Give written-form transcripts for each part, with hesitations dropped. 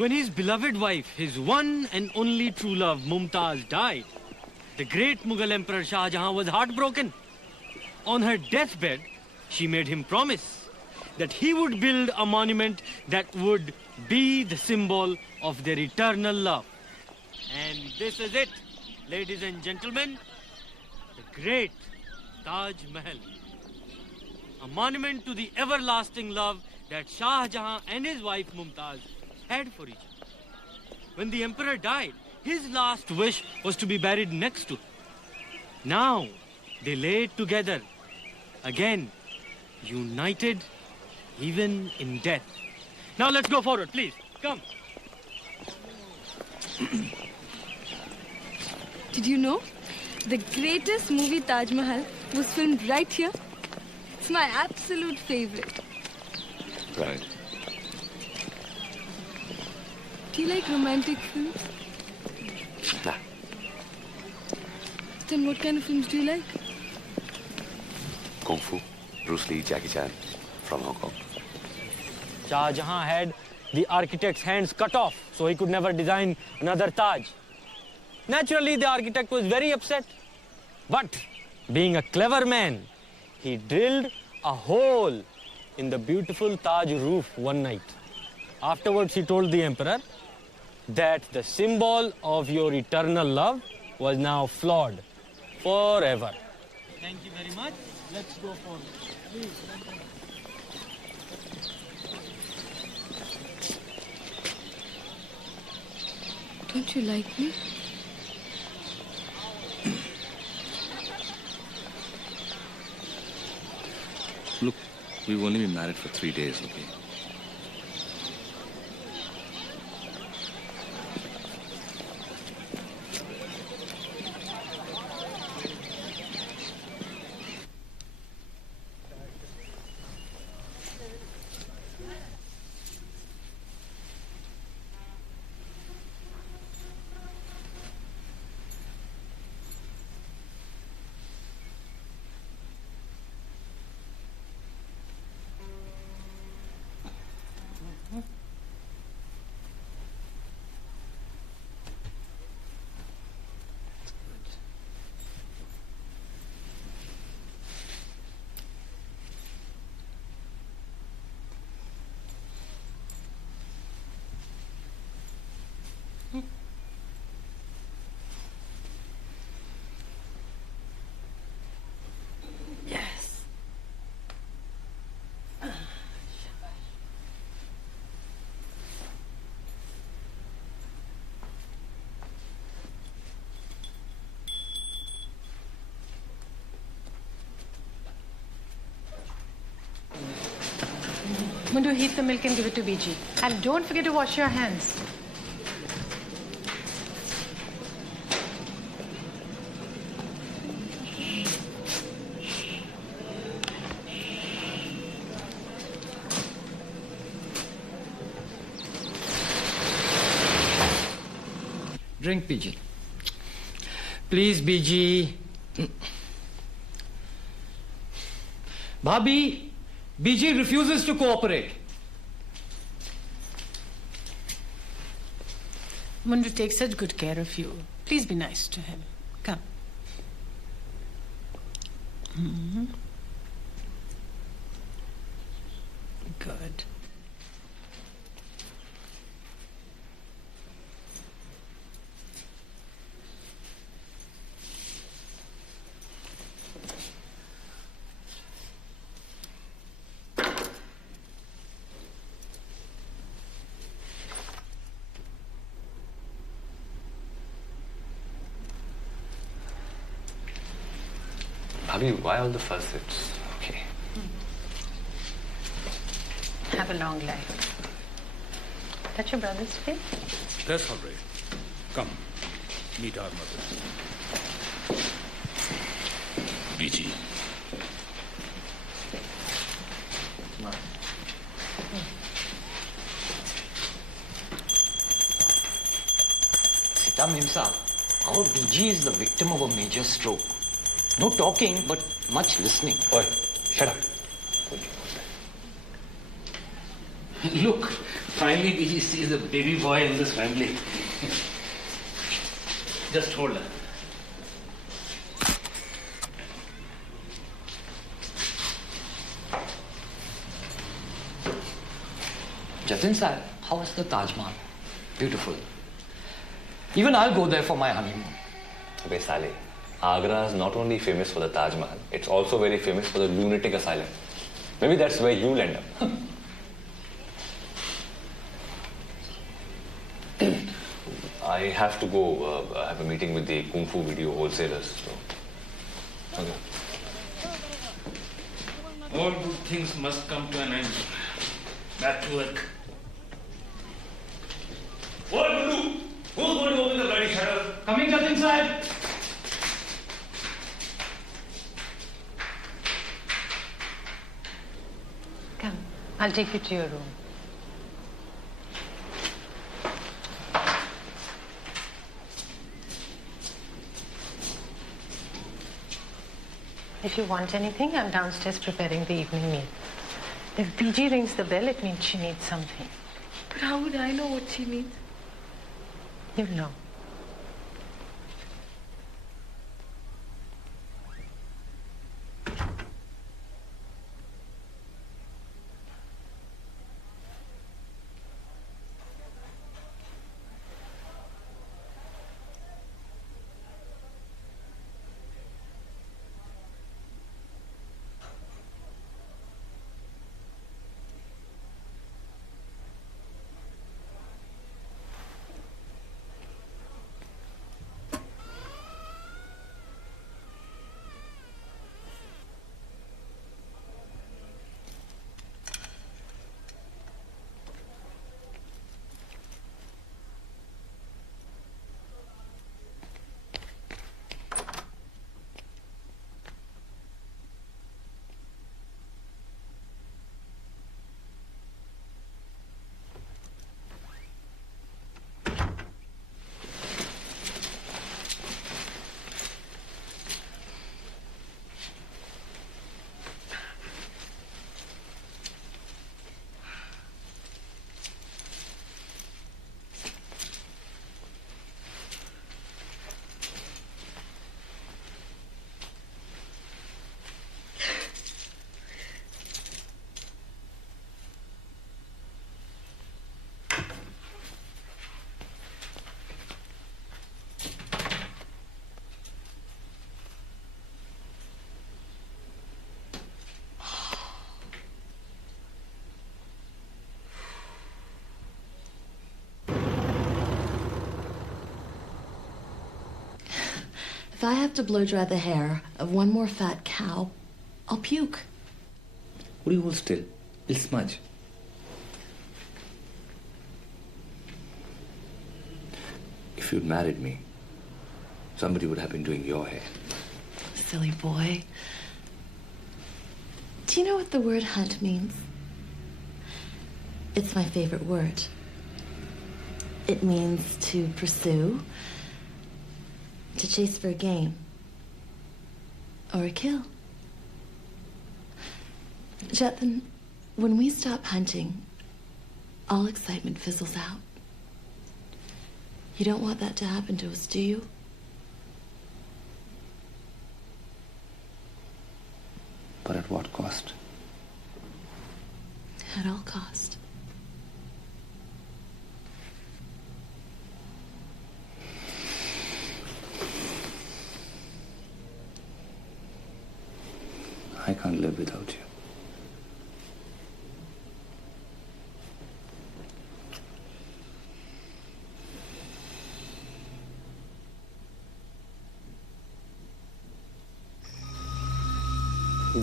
When his beloved wife, his one and only true love, Mumtaz, died, the great Mughal Emperor Shah Jahan was heartbroken. On her deathbed, she made him promise that he would build a monument that would be the symbol of their eternal love. And this is it, ladies and gentlemen, the great Taj Mahal. A monument to the everlasting love that Shah Jahan and his wife Mumtaz had for each other. When the emperor died, his last wish was to be buried next to her. Now, they lay together, again, united even in death. Now let's go forward, please. Come. Did you know? The greatest movie Taj Mahal was filmed right here. It's my absolute favorite. Right. Do you like romantic films? Nah. Then what kind of films do you like? Kung Fu, Bruce Lee, Jackie Chan, from Hong Kong. Shah Jahan had the architect's hands cut off, so he could never design another Taj. Naturally, the architect was very upset. But, being a clever man, he drilled a hole in the beautiful Taj roof one night. Afterwards, he told the emperor that the symbol of your eternal love was now flawed forever. Thank you very much. Let's go forward. Please. Don't you like me? Look, we've only been married for 3 days, okay? Yes. Mundu, heat the milk and give it to BG. And don't forget to wash your hands. Drink, BG. Please, BG. Bhabhi, BG refuses to cooperate. Mundu takes such good care of you. Please be nice to him. Come. Good. Bhabhi, why all the fuss? It's okay. Have a long life. That's your brother's face? That's all right. Come, meet our mother. BG. Sita Mimsa, our BG is the victim of a major stroke. No talking, but much listening. Oi, shut up. Look, Finally, he sees a baby boy in this family. Just hold her. Jatin sir, how was the Taj Mahal? Beautiful. Even I'll go there for my honeymoon. Vaisali, Agra is not only famous for the Taj Mahal, it's also very famous for the lunatic asylum. Maybe that's where you'll end up. I have to go have a meeting with the Kung Fu video wholesalers. So. Okay. All good things must come to an end. Back to work. What, Guru? Who's going to open the bloody shutter? Coming just inside. Come, I'll take you to your room. If you want anything, I'm downstairs preparing the evening meal. If BG rings the bell, it means she needs something. But how would I know what she needs? You'll know. If I have to blow dry the hair of one more fat cow, I'll puke. Would you hold still? It'll smudge. If you'd married me, somebody would have been doing your hair. Silly boy. Do you know what the word hunt means? It's my favorite word. It means to pursue, to chase for a game, or a kill. Jatin, when we stop hunting, all excitement fizzles out. You don't want that to happen to us, do you? But at what cost? At all cost. I can't live without you.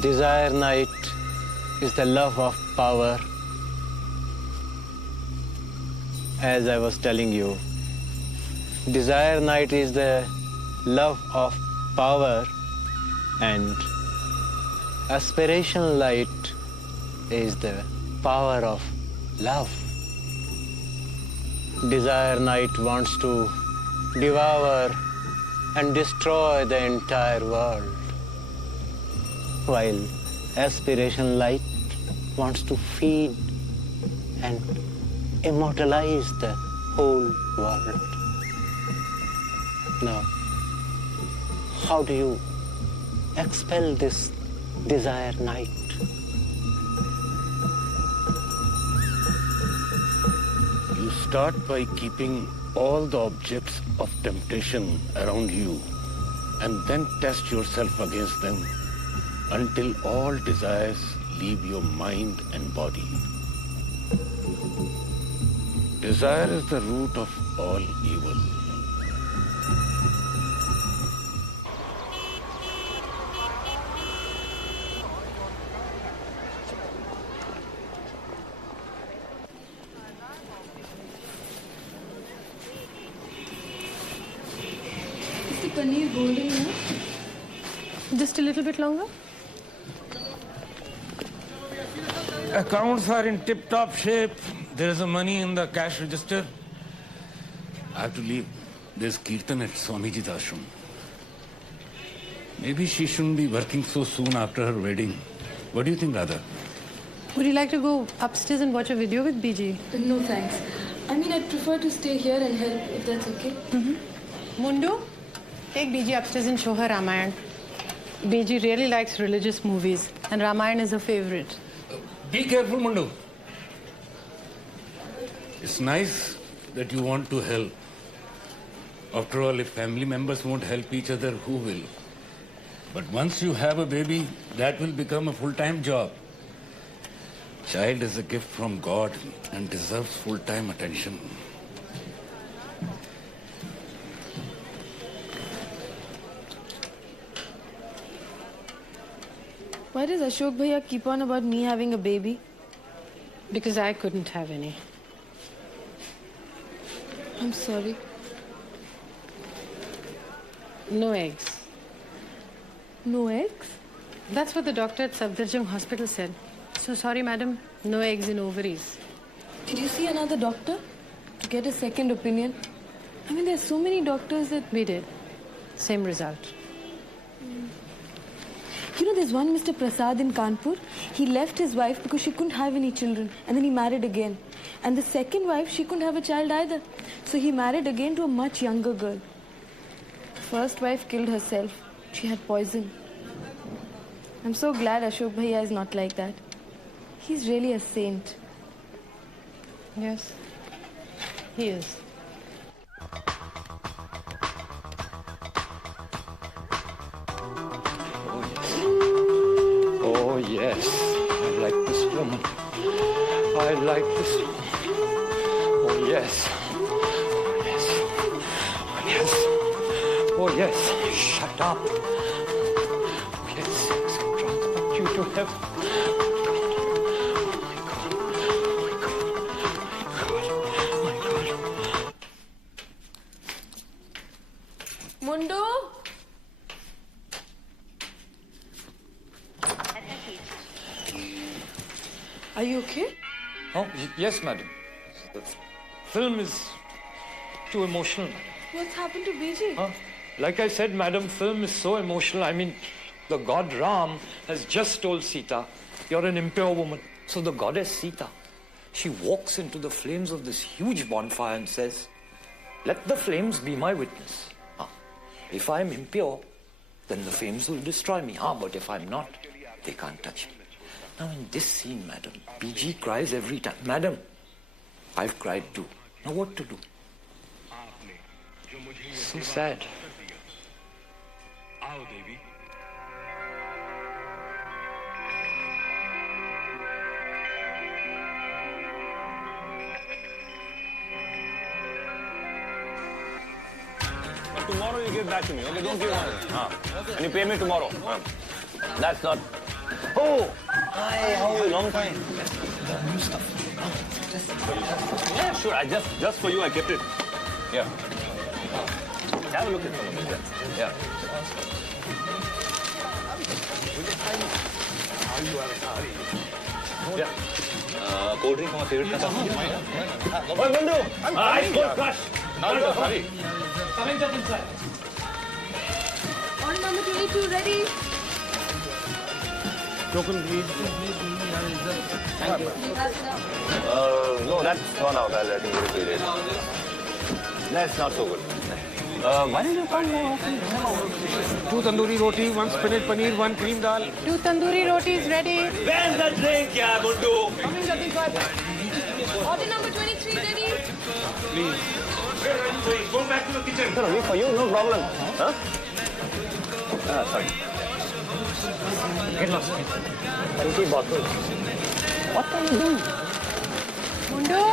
Desire night is the love of power. As I was telling you, desire night is the love of power, and aspiration light is the power of love. Desire night wants to devour and destroy the entire world, while aspiration light wants to feed and immortalize the whole world. Now, how do you expel this desire night? You start by keeping all the objects of temptation around you and then test yourself against them until all desires leave your mind and body. Desire is the root of all evil. Is the paneer golden now? Just a little bit longer? Accounts are in tip-top shape. There is money in the cash register. I have to leave. There's Kirtan at Swamiji's ashram. Maybe she shouldn't be working so soon after her wedding. What do you think, Radha? Would you like to go upstairs and watch a video with BG? No thanks. I mean, I'd prefer to stay here and help, if that's okay. Mundu, take BG upstairs and show her Ramayana. BG really likes religious movies, and Ramayana is her favorite. Be careful, Mundu. It's nice that you want to help. After all, if family members won't help each other, who will? But once you have a baby, that will become a full-time job. Child is a gift from God and deserves full-time attention. Why does Ashok Bhaiya keep on about me having a baby? Because I couldn't have any. I'm sorry. No eggs. No eggs? That's what the doctor at Safdarjung Hospital said. So sorry, madam. No eggs in ovaries. Did you see another doctor? To get a second opinion? I mean, there's so many doctors that... We did. Same result. You know, there's one Mr. Prasad in Kanpur. He left his wife because she couldn't have any children. And then he married again. And the second wife, she couldn't have a child either. So he married again to a much younger girl. First wife killed herself. She had poison. I'm so glad Ashok Bhaiya is not like that. He's really a saint. Yes, he is. Oh, yes. I like this woman. I like this woman. Oh, yes. Oh, yes. Oh, yes. Oh, yes. Shut up. Oh, yes. Sex can transport you to heaven. Mundu? Are you okay? Oh, yes, madam. The film is too emotional. What's happened to BG? Huh? Like I said, madam, film is so emotional. I mean, the god Ram has just told Sita, you're an impure woman. So the goddess Sita, she walks into the flames of this huge bonfire and says, let the flames be my witness. If I'm impure, then the flames will destroy me. But if I'm not, they can't touch me. Now in this scene, madam, BG cries every time. Madam, I've cried too. Now what to do? So sad. Tomorrow you give back to me, okay? Don't give one. And you pay me tomorrow. That's not... Oh! Hi, how are you? Long time. New stuff. Yeah, sure. Just for you, I kept it. Yeah. Have a look at some of it. Yeah. Yeah. Cold drink for my favorite customer. Oh, Mundu! Ice cold crush! Hurry. Coming just inside. On number 22, ready? token, please. Thank you. No, that's gone out. I think we'll read it. That's not so good. Why did you come now? 2 tandoori roti, 1 spinach paneer, 1 cream dal. 2 tandoori rotis ready. Where's the drink, yeah, Gundu? Order number 23 ready. Go back to the kitchen. No, wait for you, no problem. Huh? Sorry. Get lost. Empty bottle. What are you doing? Mundu.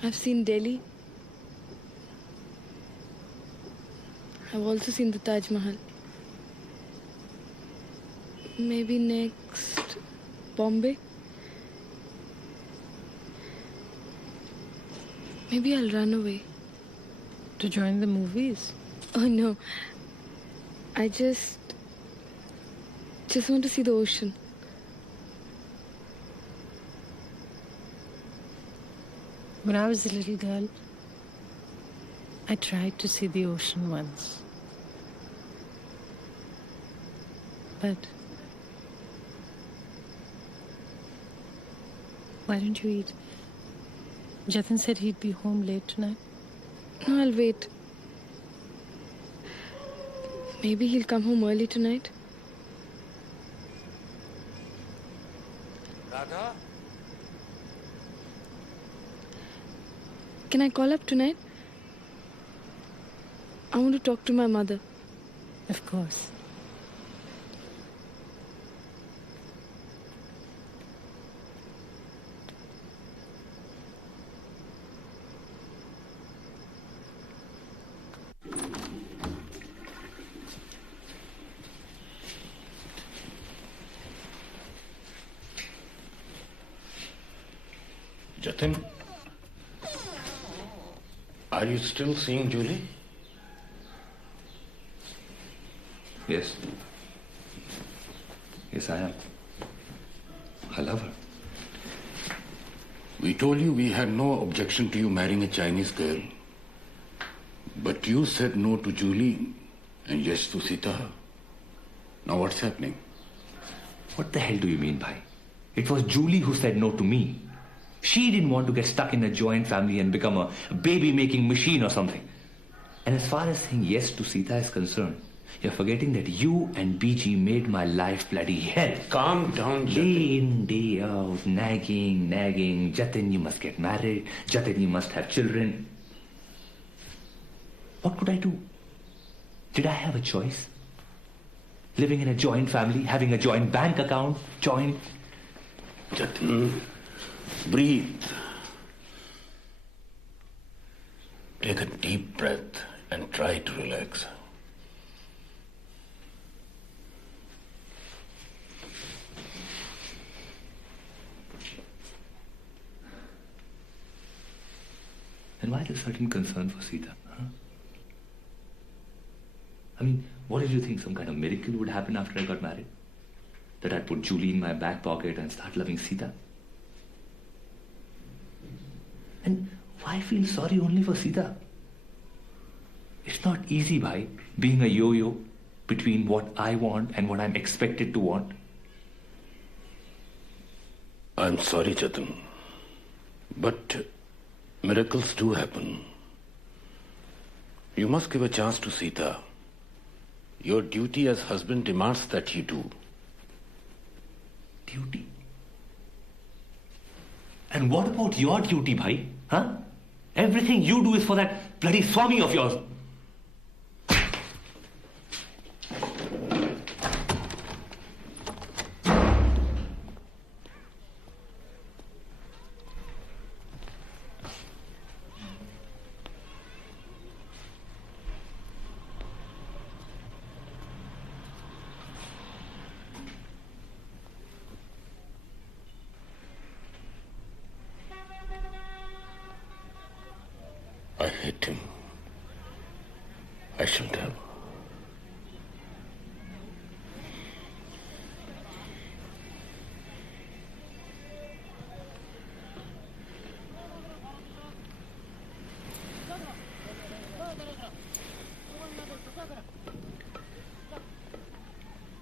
I've seen Delhi. I've also seen the Taj Mahal. Maybe next Bombay. Maybe I'll run away. To join the movies. Oh no. I just want to see the ocean. When I was a little girl, I tried to see the ocean once. But why don't you eat? Jatin said he'd be home late tonight. No, I'll wait. Maybe he'll come home early tonight. Radha? Can I call up tonight? I want to talk to my mother. Of course. Jatin, are you still seeing Julie? Yes. Yes, I am. I love her. We told you we had no objection to you marrying a Chinese girl. But you said no to Julie and yes to Sita. Now what's happening? What the hell do you mean, bhai? It was Julie who said no to me. She didn't want to get stuck in a joint family and become a baby-making machine or something. And as far as saying yes to Sita is concerned, you're forgetting that you and BG made my life bloody hell. Calm down, Jatin. Day in, day out, nagging. Jatin, you must get married. Jatin, you must have children. What could I do? Did I have a choice? Living in a joint family, having a joint bank account, joint... Jatin, breathe. Take a deep breath and try to relax. And why this certain concern for Sita? Huh? I mean, what did you think? Some kind of miracle would happen after I got married? That I'd put Julie in my back pocket and start loving Sita? And why feel sorry only for Sita? It's not easy, bhai, being a yo-yo between what I want and what I'm expected to want. I'm sorry, Jatin, but miracles do happen. You must give a chance to Sita. Your duty as husband demands that you do. Duty? And what about your duty, bhai? Huh? Everything you do is for that bloody swami of yours. him. I shouldn't have.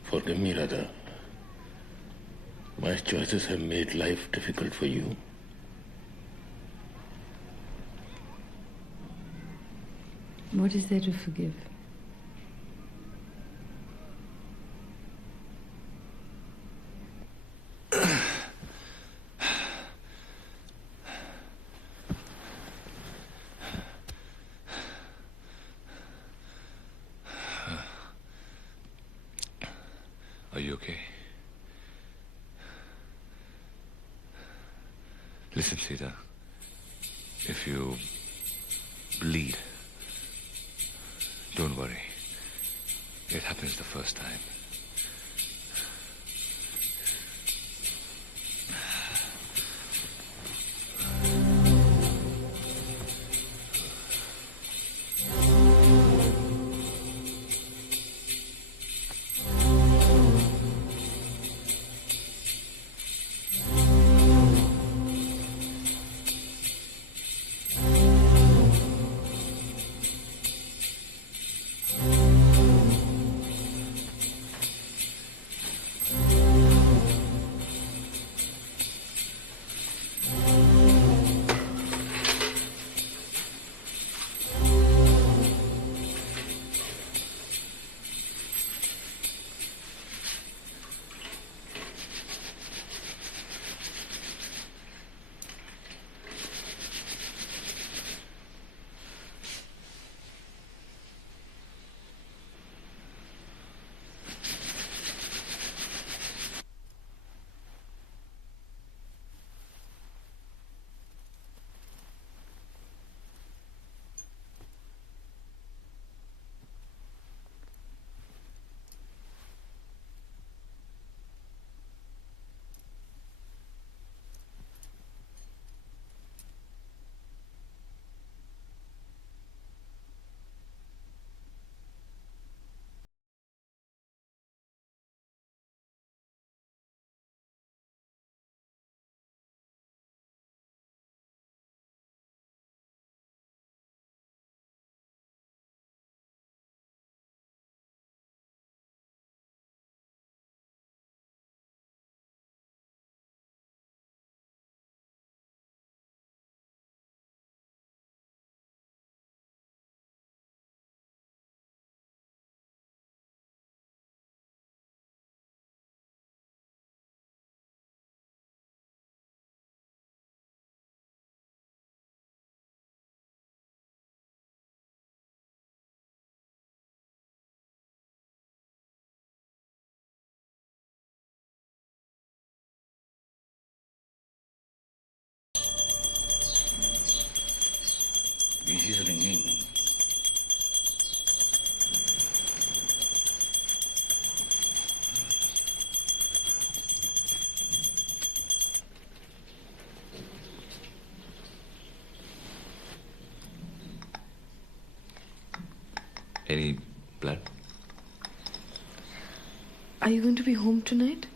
Forgive me, Radha. My choices have made life difficult for you. What is there to forgive? Are you okay? Listen, Sita. If you bleed, don't worry. It happens the first time. He's ringing. Any blood? Are you going to be home tonight?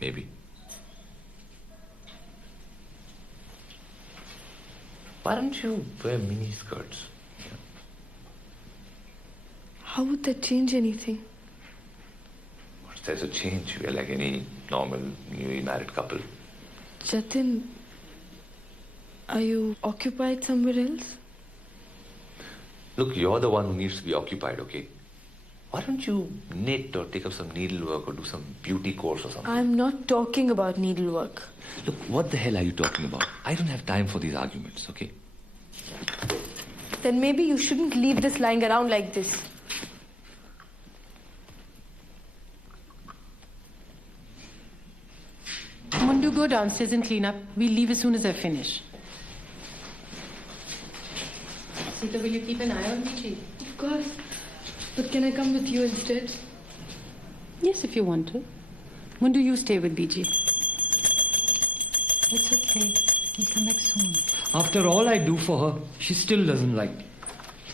Maybe. Why don't you wear mini skirts? How would that change anything? There's a change. We're like any normal, newly married couple. Jatin, are you occupied somewhere else? Look, you're the one who needs to be occupied, okay? Why don't you knit or take up some needlework or do some beauty course or something? I'm not talking about needlework. Look, what the hell are you talking about? I don't have time for these arguments, okay? Then maybe you shouldn't leave this lying around like this. Mundu, go downstairs and clean up. We'll leave as soon as I finish. Sita, will you keep an eye on me, Chief? Of course. But can I come with you instead? Yes, if you want to. Mundu, you stay with BG. It's okay. He'll come back soon. After all I do for her, she still doesn't like me.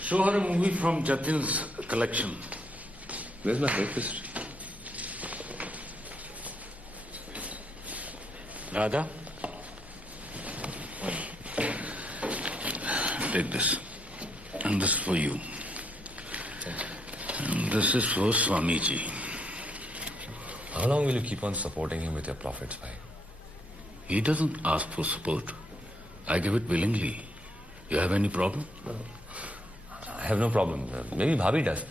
Show her a movie from Jatin's collection. Where's my breakfast? Radha? Take this. And this for you. And this is for Swamiji. How long will you keep on supporting him with your profits, bhai? He doesn't ask for support. I give it willingly. You have any problem? No. I have no problem. Maybe Bhabhi does.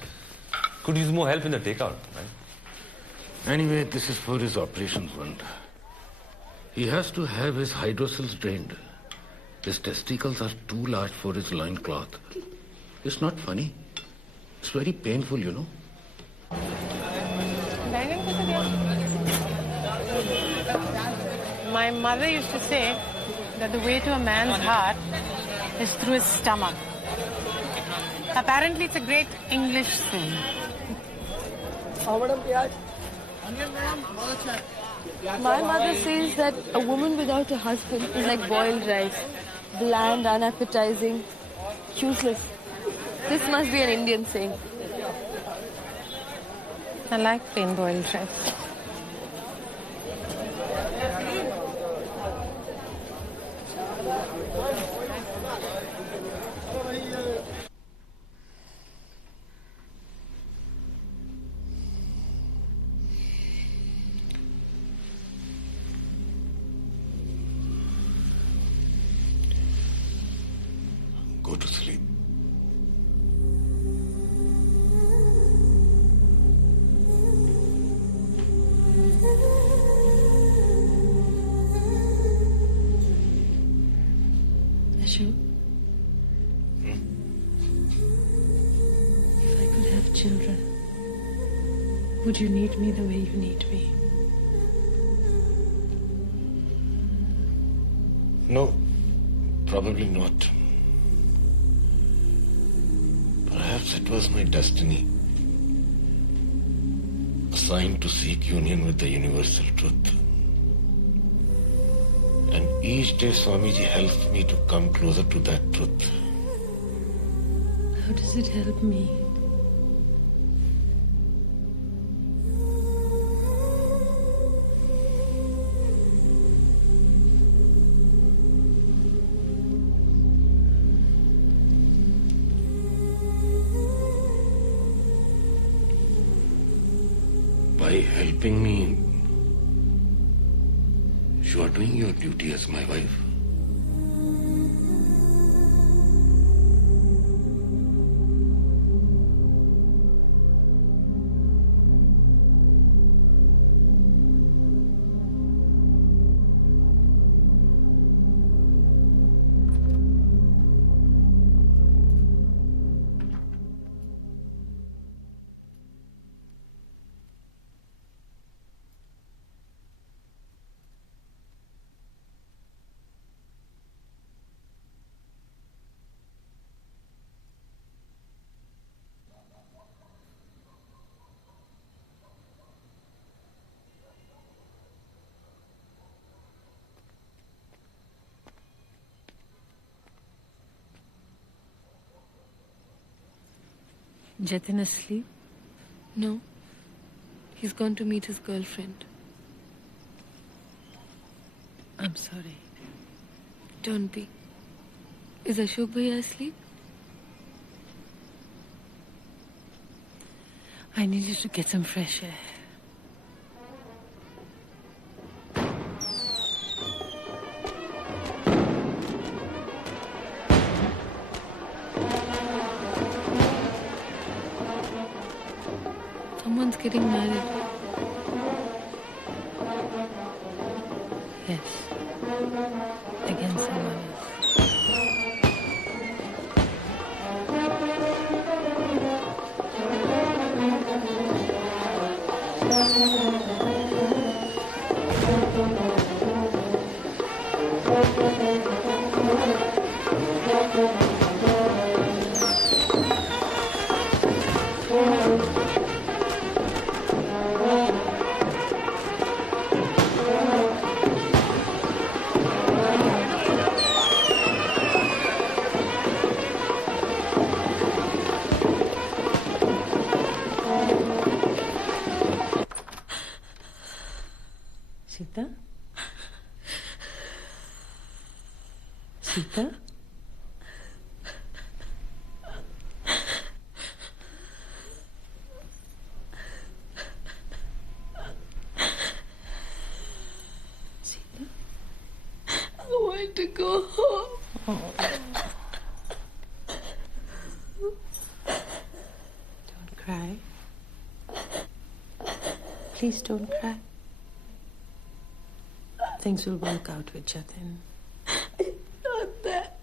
Could use more help in the takeout, right? Anyway, this is for his operation fund. He has to have his hydrocele drained. His testicles are too large for his loincloth. It's not funny. It's very painful, you know. My mother used to say that the way to a man's heart is through his stomach. Apparently, it's a great English thing. My mother says that a woman without a husband is like boiled rice. Bland, unappetizing, useless. This must be an Indian saying. I like plain boiled rice. Go to sleep. Ashok, if I could have children, would you need me the way you need me? No, probably not. Perhaps it was my destiny, assigned to seek union with the universal truth. And each day Swamiji helps me to come closer to that truth. How does it help me? By helping me, you are doing your duty as my wife. Jatin asleep? No. He's gone to meet his girlfriend. I'm sorry. Don't be. Is Ashok Bhaiya asleep? I need you to get some fresh air. Someone's getting married. Yes. Against someone else. to go home. Don't cry. Please don't cry. Things will work out with Jatin. Not that.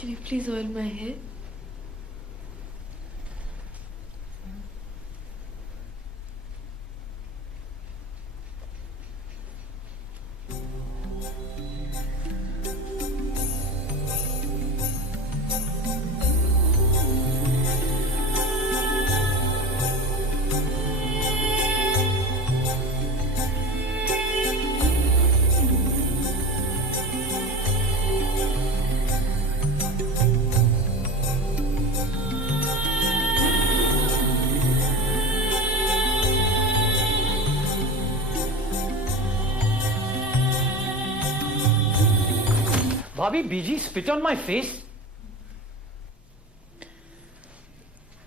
Can you please oil my hair? Bobby, BG spit on my face?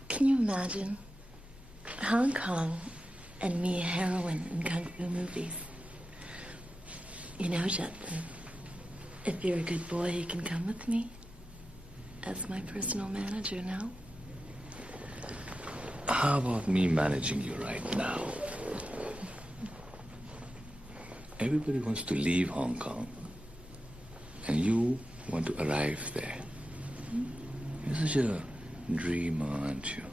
Can you imagine Hong Kong and me heroine in kung fu movies? You know, Jatin, if you're a good boy, you can come with me as my personal manager now. How about me managing you right now? Everybody wants to leave Hong Kong, and you want to arrive there. You're such a dreamer, aren't you?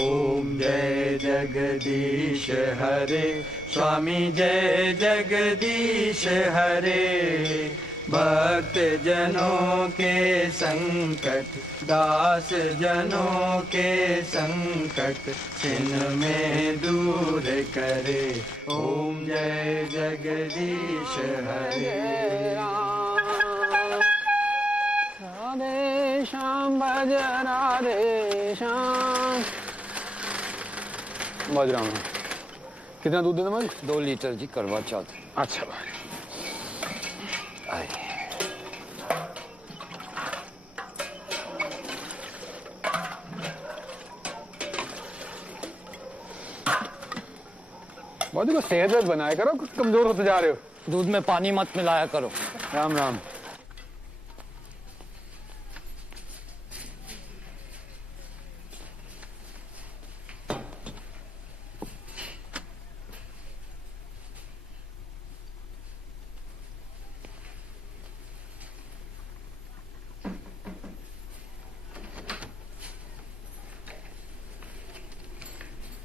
ओम जय जगदीश हरे, स्वामी जय जगदीश हरे। भक्त जनों के संकट, दास जनों के संकट, छिन में दूर करे। ओम जय जगदीश हरे। राधे श्याम भज राधे श्याम। बज रहा हूँ। कितना दूध देना मैं? 2 लीटर जी, करवा चौथ। अच्छा भाई। बहुत को सेहत बनाया करो, कमजोर होते जा रहे हो। दूध में पानी मत मिलाया करो। Ram Ram.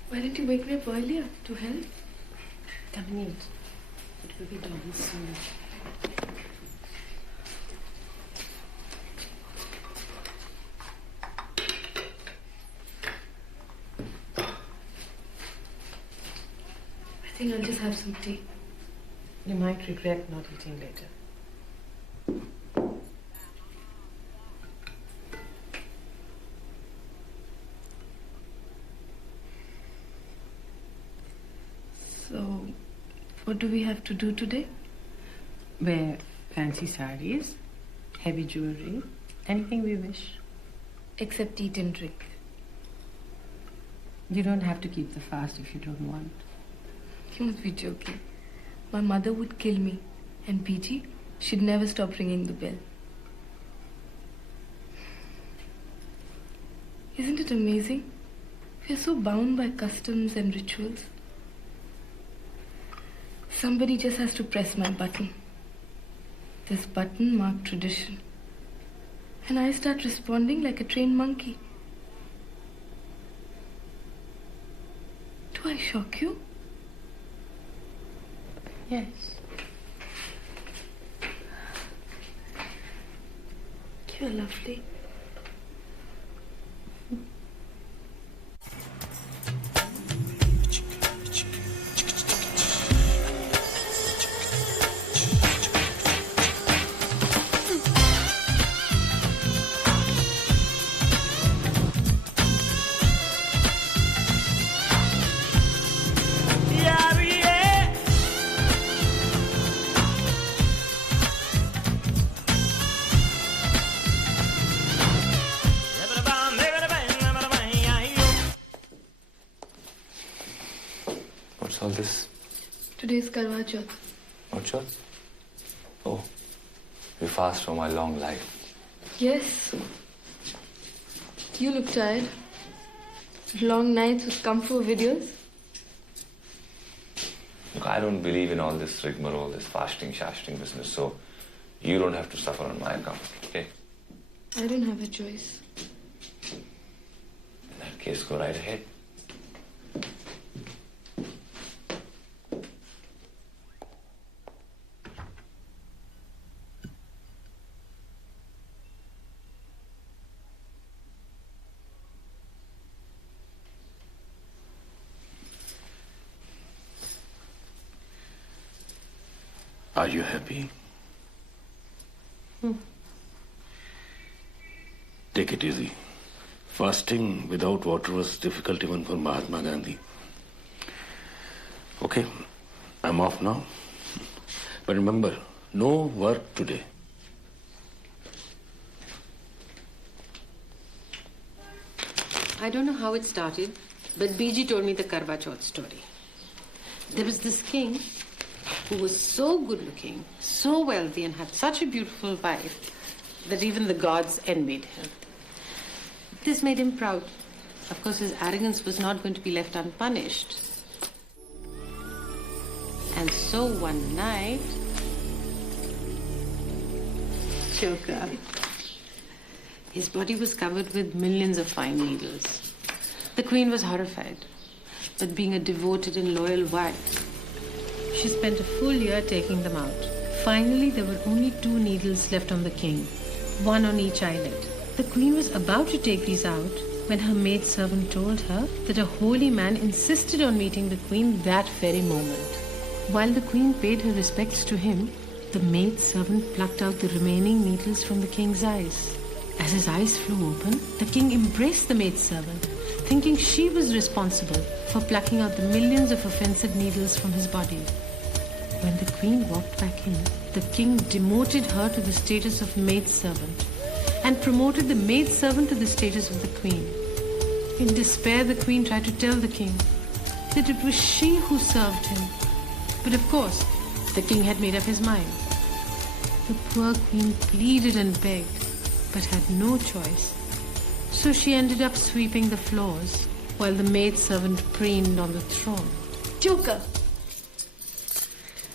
Why didn't you wake me up earlier to help? Come in. It will be done soon. I think I'll just have some tea. You might regret not eating later. So, what do we have to do today? Wear fancy sarees, heavy jewelry, anything we wish. Except eat and drink. You don't have to keep the fast if you don't want. You must be joking. My mother would kill me. And PG, she'd never stop ringing the bell. Isn't it amazing? We are so bound by customs and rituals. Somebody just has to press my button. This button marked tradition. And I start responding like a trained monkey. Do I shock you? Yes. You're lovely. What's all this? Today's Karwa Chauth. What's all? Oh, you fast for my long life. Yes. You look tired. Long nights with kung fu videos. Look, I don't believe in all this rigmarole, this fasting, shasting business, so you don't have to suffer on my account, okay? I don't have a choice. In that case, go right ahead. Are you happy? Take it easy. Fasting without water was difficult even for Mahatma Gandhi. Okay, I'm off now. But remember, no work today. I don't know how it started, but BG told me the Karwa Chauth story. There was this king who was so good looking, so wealthy, and had such a beautiful wife that even the gods envied him. This made him proud. Of course, his arrogance was not going to be left unpunished. And so one night, Choka, his body was covered with millions of fine needles. The queen was horrified, but being a devoted and loyal wife, she spent a full year taking them out. Finally, there were only 2 needles left on the king, one on each eyelid. The queen was about to take these out when her maidservant told her that a holy man insisted on meeting the queen that very moment. While the queen paid her respects to him, the maidservant plucked out the remaining needles from the king's eyes. As his eyes flew open, the king embraced the maidservant, thinking she was responsible for plucking out the millions of offensive needles from his body. When the queen walked back in, the king demoted her to the status of maidservant and promoted the maidservant to the status of the queen. In despair, the queen tried to tell the king that it was she who served him. But of course, the king had made up his mind. The poor queen pleaded and begged, but had no choice. So she ended up sweeping the floors while the maidservant preened on the throne. Joker!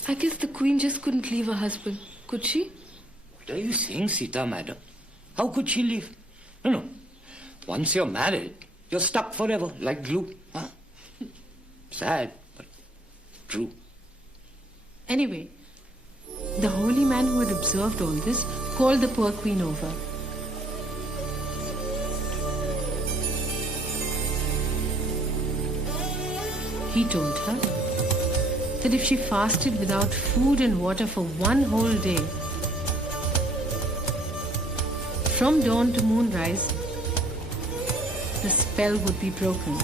I guess the queen just couldn't leave her husband, could she? What are you saying, Sita, madam? How could she leave? No. Once you're married, you're stuck forever, like glue. Huh? Sad, but true. Anyway, the holy man who had observed all this called the poor queen over. He told her that if she fasted without food and water for 1 whole day, from dawn to moonrise, the spell would be broken.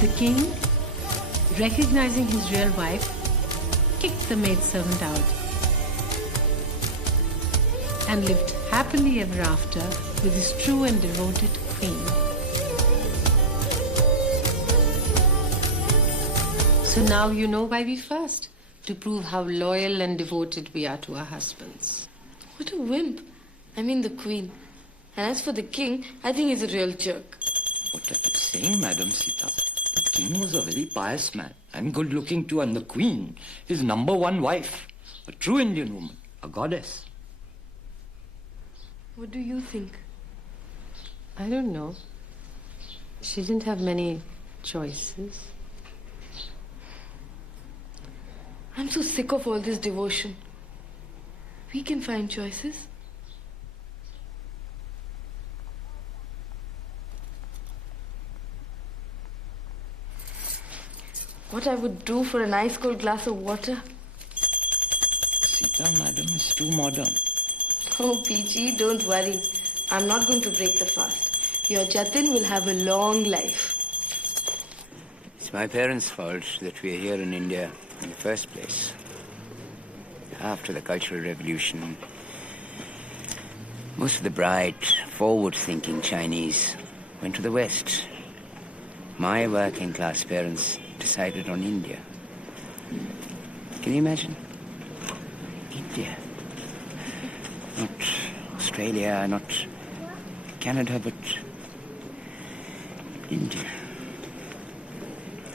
The king, recognizing his real wife, kicked the maidservant out and lived happily ever after with his true and devoted queen. So now you know why we fast, to prove how loyal and devoted we are to our husbands. What a wimp. I mean the queen. And as for the king, I think he's a real jerk. What are you saying, Madam Sita? The king was a very pious man and good looking too, and the queen, his #1 wife, a true Indian woman, a goddess. What do you think? I don't know. She didn't have many choices. I'm so sick of all this devotion. We can find choices. What I would do for an ice cold glass of water. Sita, madam, is too modern. Oh, PG, don't worry. I'm not going to break the fast. Your Jatin will have a long life. It's my parents' fault that we're here in India in the first place. After the Cultural Revolution, most of the bright, forward-thinking Chinese went to the West. My working-class parents decided on India. Can you imagine? India. Not Australia, not Canada, but India.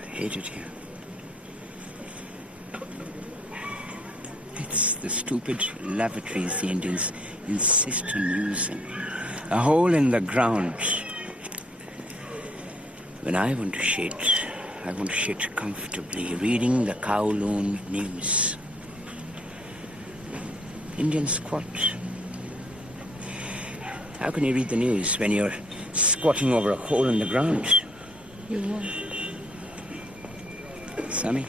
I hate it here. It's the stupid lavatories the Indians insist on using. A hole in the ground. When I want to shit comfortably, reading the Kowloon news. Indian squat. How can you read the news when you're squatting over a hole in the ground? You won't. Sammy,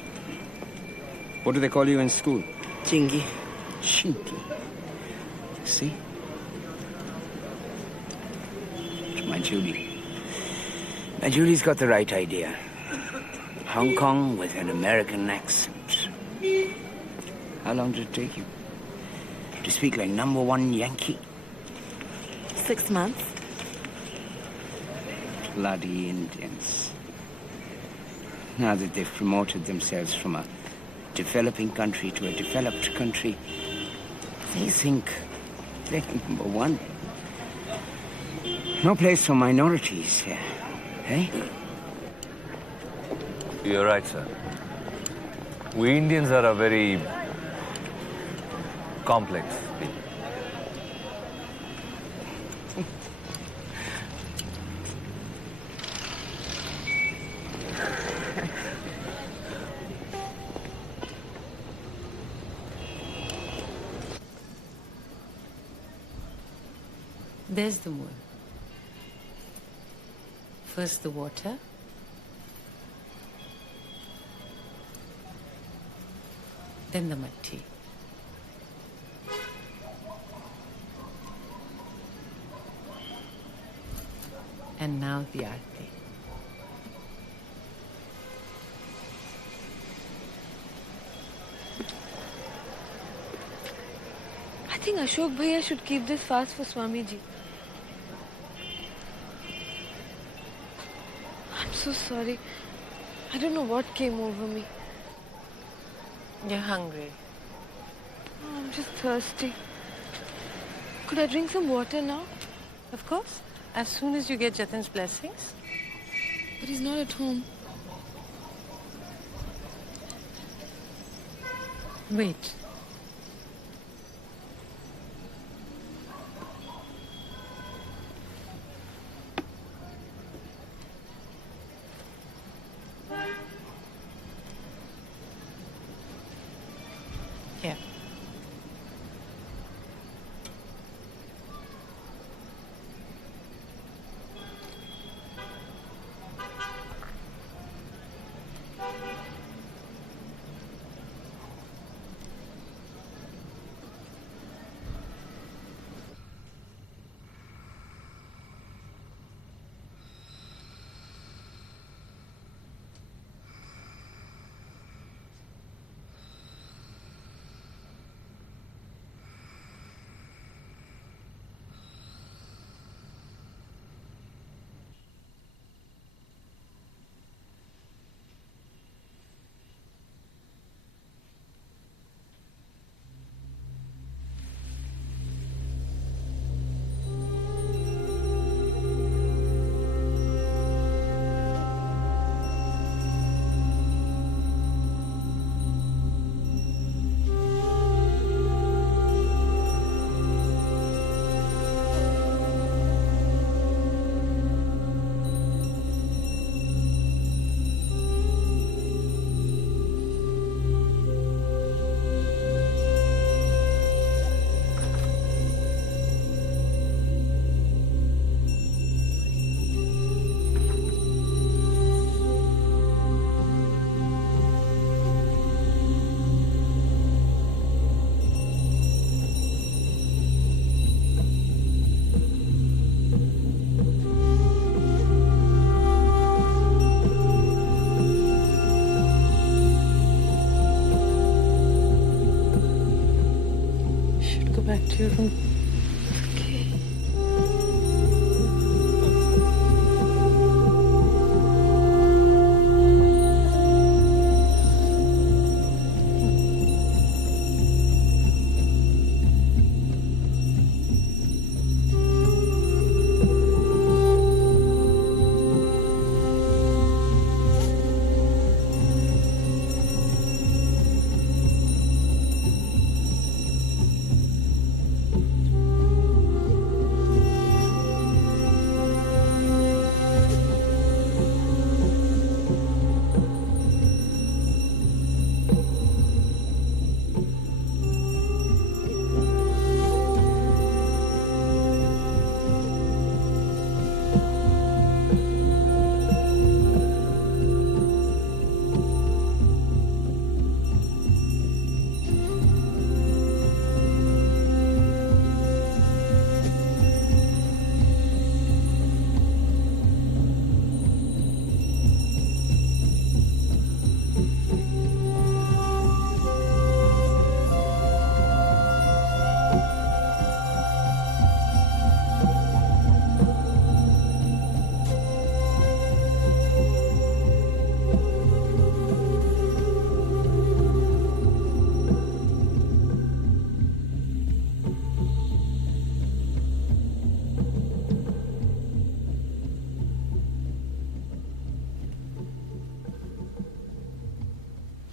what do they call you in school? Chingy. Chinky. See? My Julie. My Julie's got the right idea. Hong Kong with an American accent. How long did it take you to speak like #1 Yankee? 6 months. Bloody Indians. Now that they've promoted themselves from a developing country to a developed country, they think they're #1. No place for minorities here, eh? You're right, sir. We Indians are a very complex people. There's the moon. First the water, then the matti. And now the aarti. I think Ashok Bhaiya should keep this fast for Swamiji. I'm so sorry. I don't know what came over me. You're hungry. Oh, I'm just thirsty. Could I drink some water now? Of course. As soon as you get Jatin's blessings. But he's not at home. Wait. Here. Back to your room.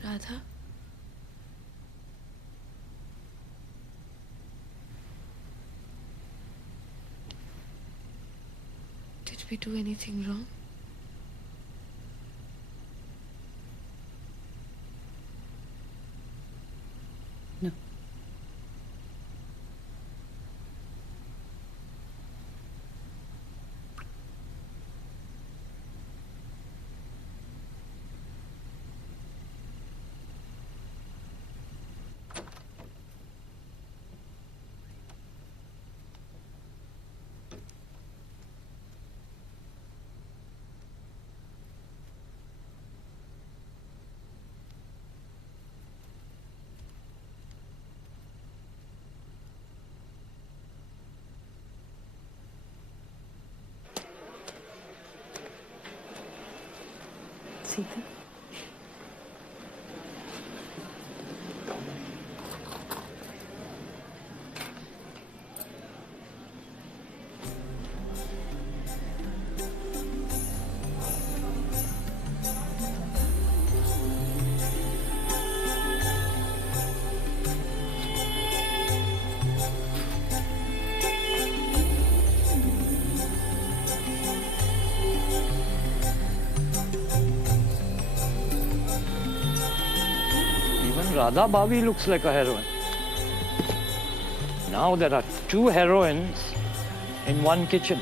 Radha, we do anything wrong? No. Sita? Radha Bhavi looks like a heroine. Now there are two heroines in one kitchen.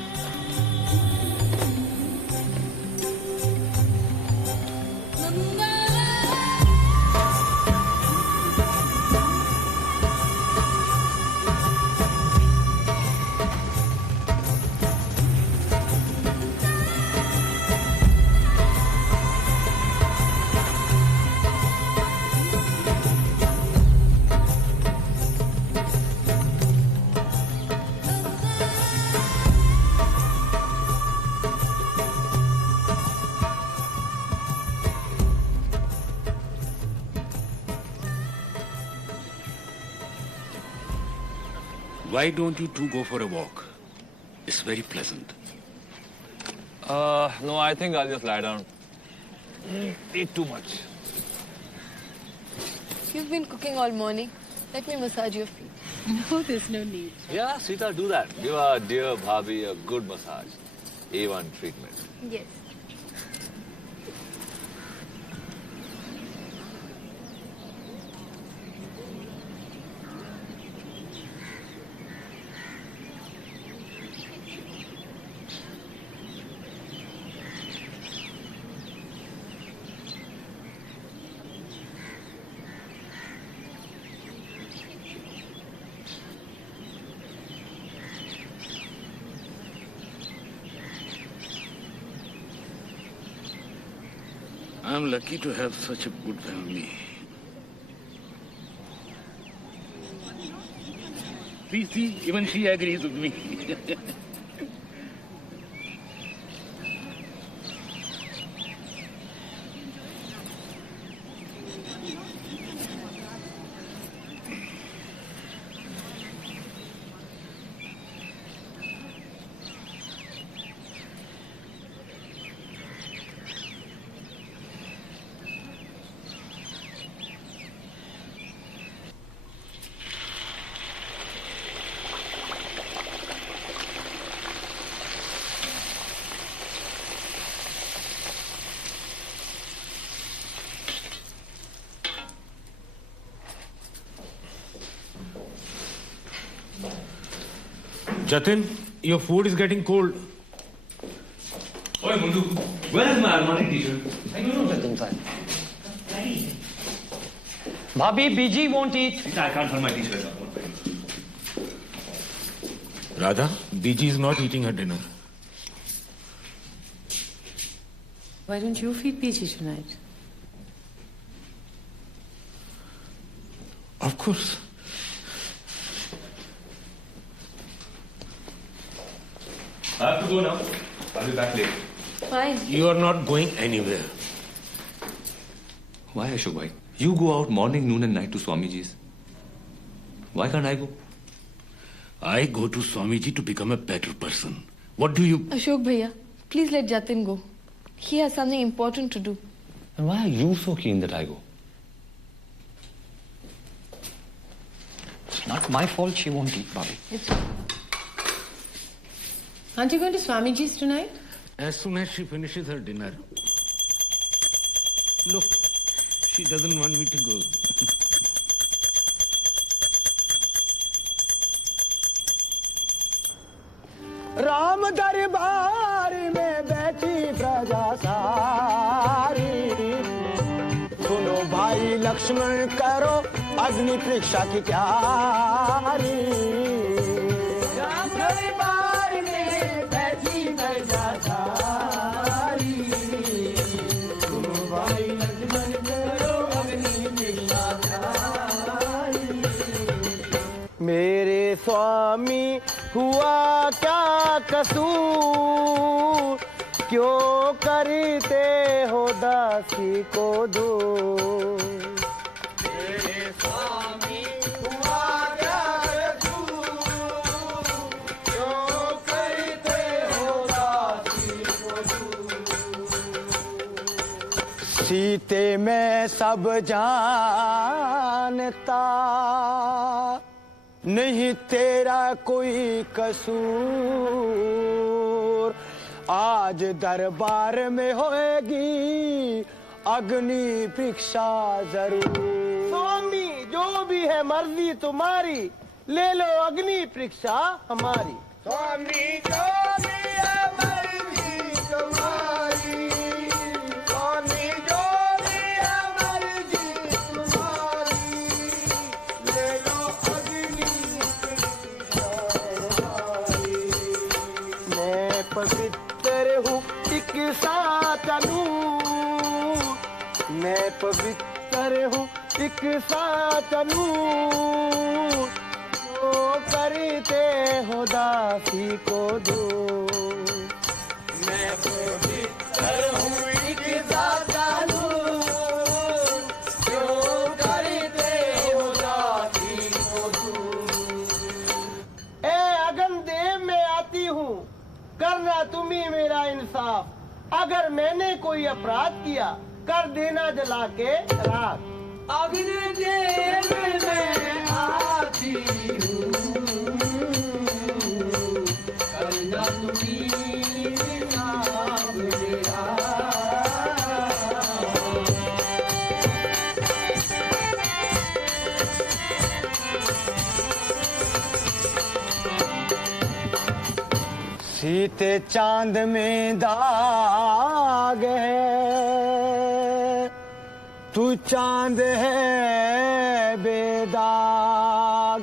Why don't you two go for a walk? It's very pleasant. No, I think I'll just lie down. Eat too much. You've been cooking all morning. Let me massage your feet. No, there's no need. Yeah, Sita, do that. Give our dear Bhabhi a good massage. A1 treatment. Yes. I'm lucky to have such a good family. See, even she agrees with me. Jatin, your food is getting cold. Oi, Mundu, where is my Armani t-shirt? I don't know, Jatin sir. Bhabhi, BG won't eat. I can't find my t-shirt. Radha, Biji is not eating her dinner. Why don't you feed Peachy tonight? Of course. I have to go now. I'll be back later. Fine. You are not going anywhere. Why, Ashok bhai? You go out morning, noon and night to Swamiji's. Why can't I go? I go to Swamiji to become a better person. What do you... Ashok Bhaiya, please let Jatin go. He has something important to do. And why are you so keen that I go? It's not my fault she won't eat, Bhabhi. Aren't you going to Swamiji's tonight? as soon as she finishes her dinner. Look, she doesn't want me to go. Ram दरबार में बैठी प्रजा सारी, सुनो भाई लक्ष्मण करो अग्नि परीक्षा की तैयारी। राम दरबार में बैठी प्रजा सारी, सुनो भाई लक्ष्मण करो अग्नि परीक्षा तैयारी। मेरे स्वामी हुआ क्या कसूर, क्यों करते हो दासी को दूर। मेरे स्वामी हुआ क्या कसूर, क्यों करते हो दासी को दूर। सीते में सब जानता, नहीं तेरा कोई कसूर। आज दरबार में होएगी अग्नि परीक्षा जरूर। स्वामी जो भी है मर्जी तुम्हारी, ले लो अग्नि परीक्षा हमारी। स्वामी जो भी है मर्जी तुम्हारी, स्वामी जो भी है मर्जी तुम्हारी, ले लो पवित्र हूँ एक साचनू, मैं पवित्र हूँ एक साचनू। जो करते हो दासी को दो। मैं पवित्र हूँ एक साचनू, जो करते हो दासी को दो। ए अगन देव में आती हूँ, करना तुम्ही मेरा इंसाफ। अगर मैंने कोई अपराध किया, कर देना जला के राख। अग्नि देव में आती हूँ, करना तुम्ही इंसाफ मेरा। सीते चांद में दाग है, तू चांद है बेदाग।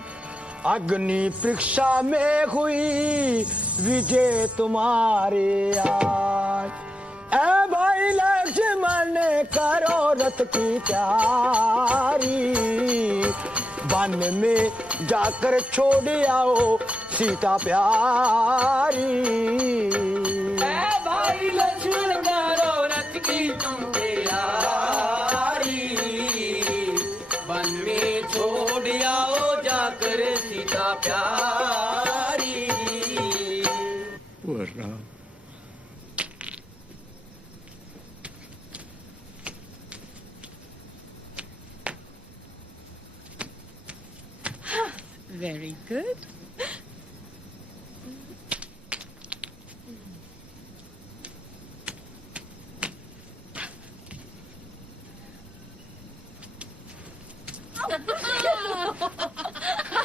अग्नि परीक्षा में हुई विजय तुम्हारे आज। ए भाई लक्ष्मण करो रथ की तैयारी, वन में जाकर छोड़ आओ सीता प्यारी। ए भाई लक्ष्मण करो रथ की तुम तैयारी, वन में छोड़ आओ जाकर सीता प्यारी। Poor Ram. Very good.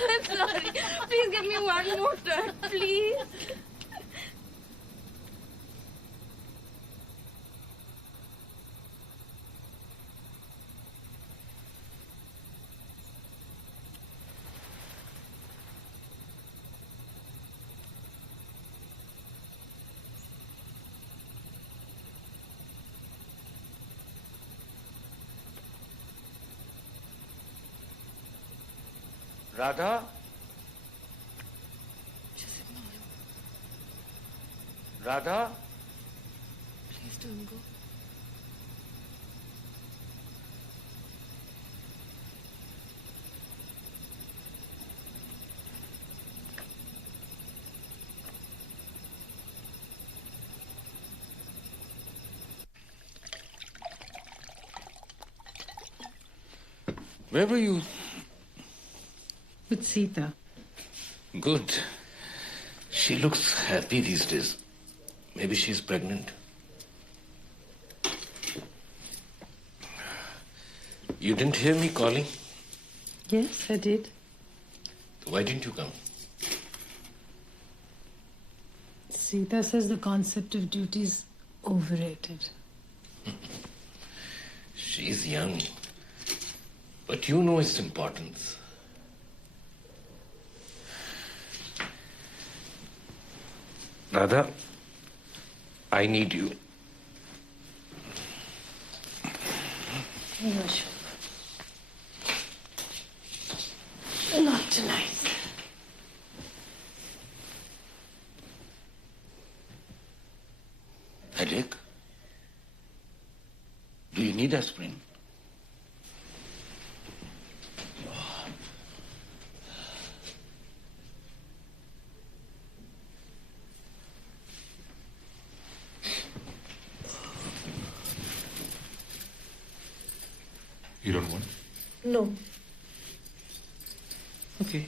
I'm sorry. Please give me one more turn, please. Radha? Radha? Please don't go. Where were you? With Sita. Good. She looks happy these days. Maybe she's pregnant. You didn't hear me calling? Yes, I did. Why didn't you come? Sita says the concept of duty is overrated. She's young, but you know its importance. Radha, I need you. No, sure. Not tonight. Headache? Do you need aspirin? You don't want? No. Okay.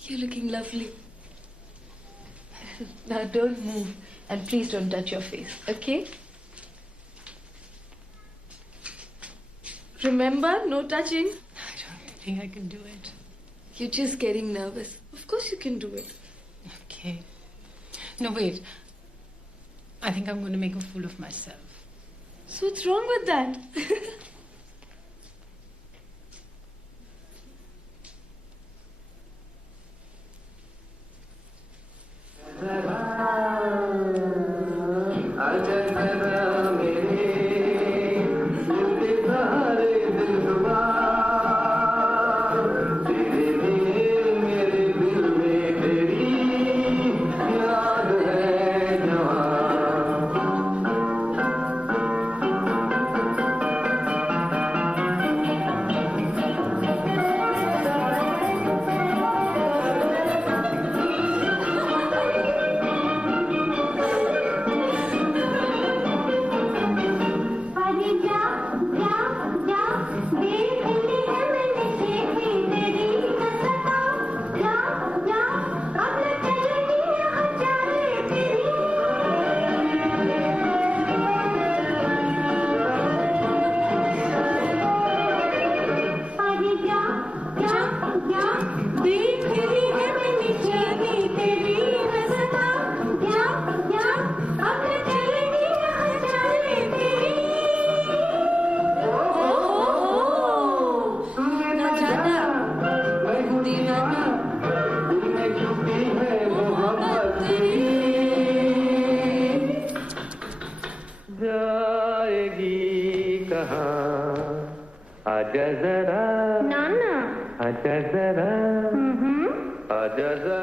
You're looking lovely. Now don't move and please don't touch your face, okay? Remember, no touching. I don't think I can do it. You're just getting nervous. Of course you can do it. Okay. No, wait. I think I'm going to make a fool of myself. So what's wrong with that?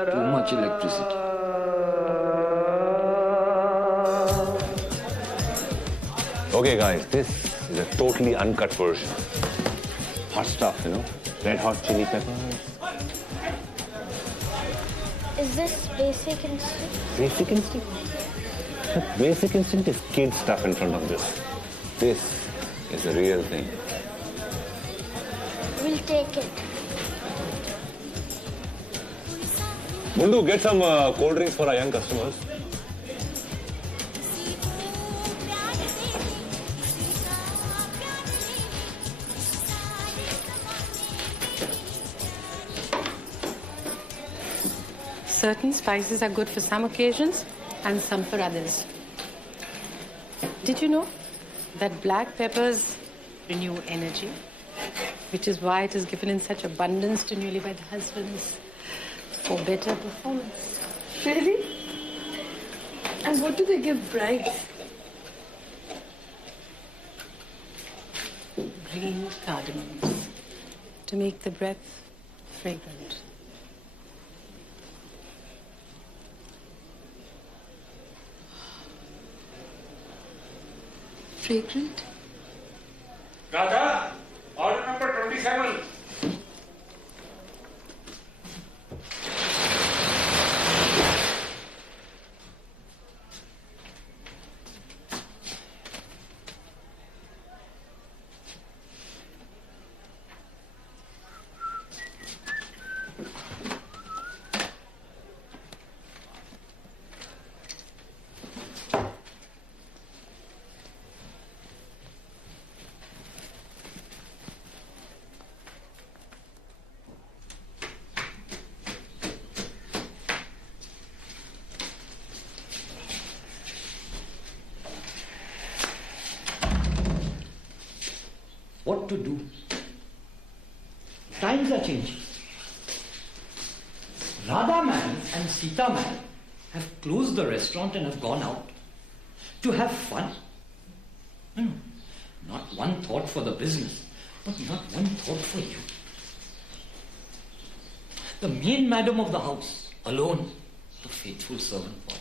Too much electricity. Okay, guys, this is a totally uncut version. Hot stuff, you know? Red hot chili peppers. Is this basic instinct? Basic instinct? But basic instinct is kid stuff in front of this. This is the real thing. We'll take it. Bundu, get some cold drinks for our young customers. Certain spices are good for some occasions and some for others. Did you know that black peppers renew energy, which is why it is given in such abundance to newlywed husbands for better performance? Really? And what do they give brides? Green cardamoms to make the breath fragrant. Fragrant? Radha, order number 26. camel. What to do? Times are changing. Radha man and Sita man have closed the restaurant and have gone out to have fun. No, not one thought for the business, but not one thought for you. The main madam of the house, alone, the faithful servant boy.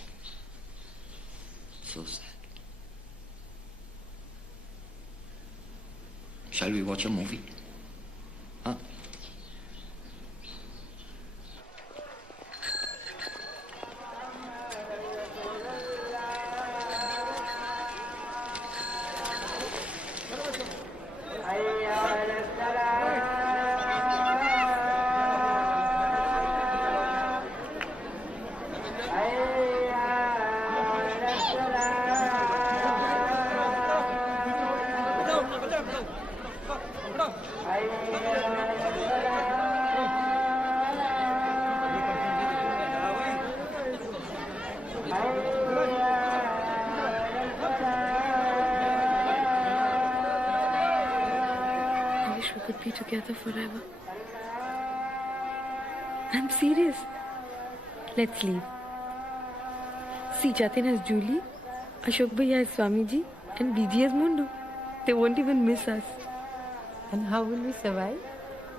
So sad. Shall we watch a movie? Huh? I wish we could be together forever. I'm serious. Let's leave. See, Jatin has Julie, Ashok Bhaiya has Swami Ji, and BG has Mundu. They won't even miss us. And how will we survive?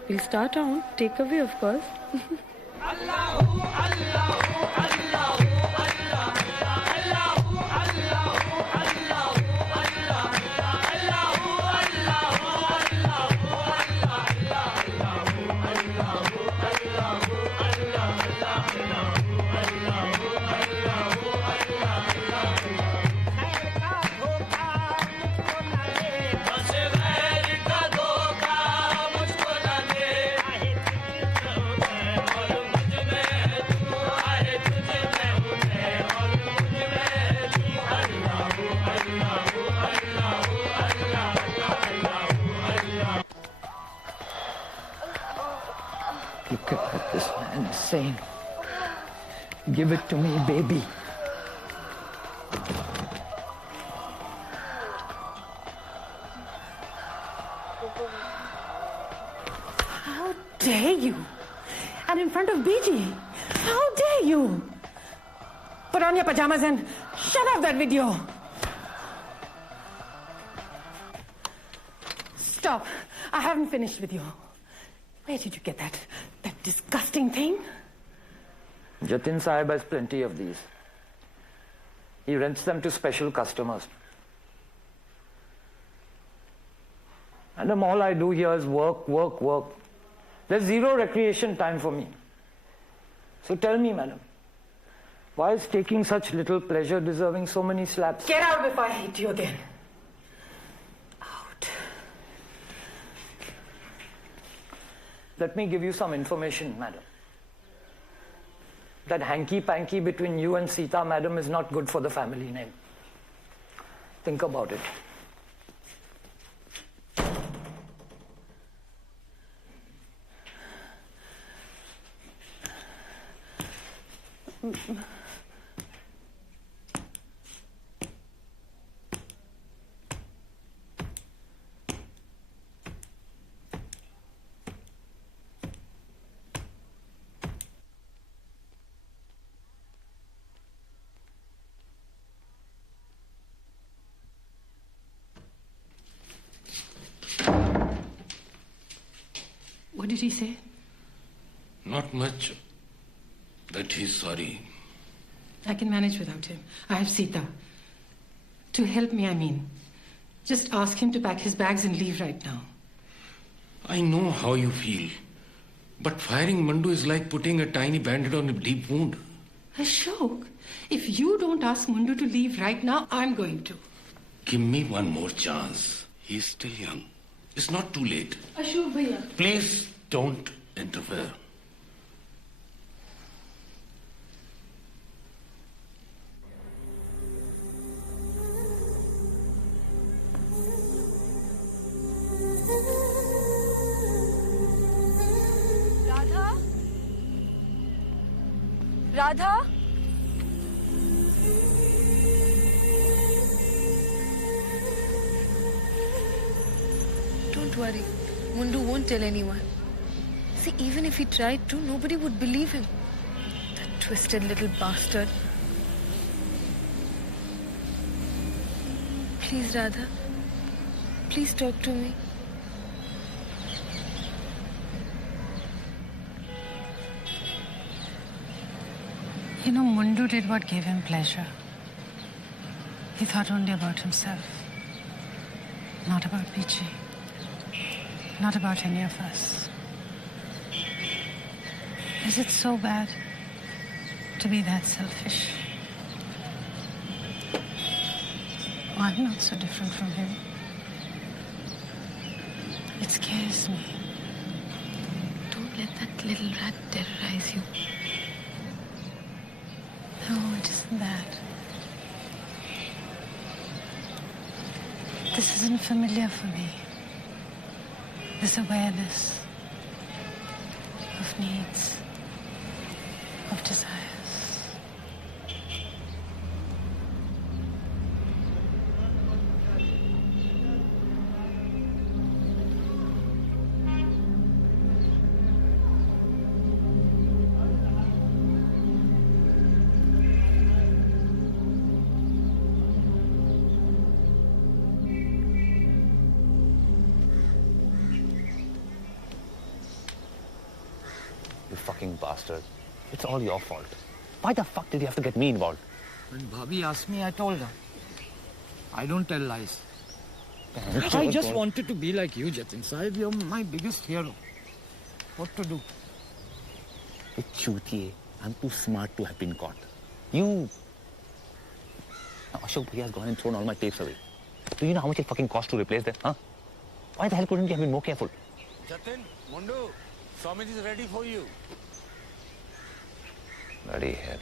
We'll start our own takeaway, of course. Look at what this man is saying. Give it to me, baby. How dare you? And in front of BG? How dare you? Put on your pajamas and shut off that video. Stop. I haven't finished with you. Where did you get that disgusting thing? Jatin Sahib has plenty of these. He rents them to special customers. Madam, all I do here is work, work, work. There's zero recreation time for me. So tell me, madam, why is taking such little pleasure deserving so many slaps? Get out before I hit you again. Out. Let me give you some information, madam. That hanky-panky between you and Sita, madam, is not good for the family name. Think about it. What did he say? Not much. That he's sorry. I can manage without him. I have Sita. To help me, I mean. Just ask him to pack his bags and leave right now. I know how you feel. But firing Mandu is like putting a tiny bandage on a deep wound. Ashok, if you don't ask Mundu to leave right now, I'm going to. Give me one more chance. He's still young. It's not too late. Ashok bhaiya. Please don't interfere. Radha? Radha? Don't worry. Mundu won't tell anyone. See, even if he tried to, nobody would believe him. That twisted little bastard. Please, Radha. Please talk to me. You know, Mundu did what gave him pleasure. He thought only about himself. Not about Pichi. Not about any of us. Is it so bad to be that selfish? I'm not so different from him. It scares me. Don't let that little rat terrorize you. No, it isn't that. This isn't familiar for me. This awareness of needs, of desires. You fucking bastard. It's all your fault. Why the fuck did you have to get me involved? When Bhabhi asked me, I told her. I don't tell lies. I I just wanted to be like you, Jatin Sahib. You're my biggest hero. What to do? It's chutiye. I'm too smart to have been caught. You... Now, Ashok Bhaiya has gone and thrown all my tapes away. Do you know how much it fucking cost to replace them, huh? Why the hell couldn't you have been more careful? Jatin, Mundu, Swamiji is ready for you. Bloody hell.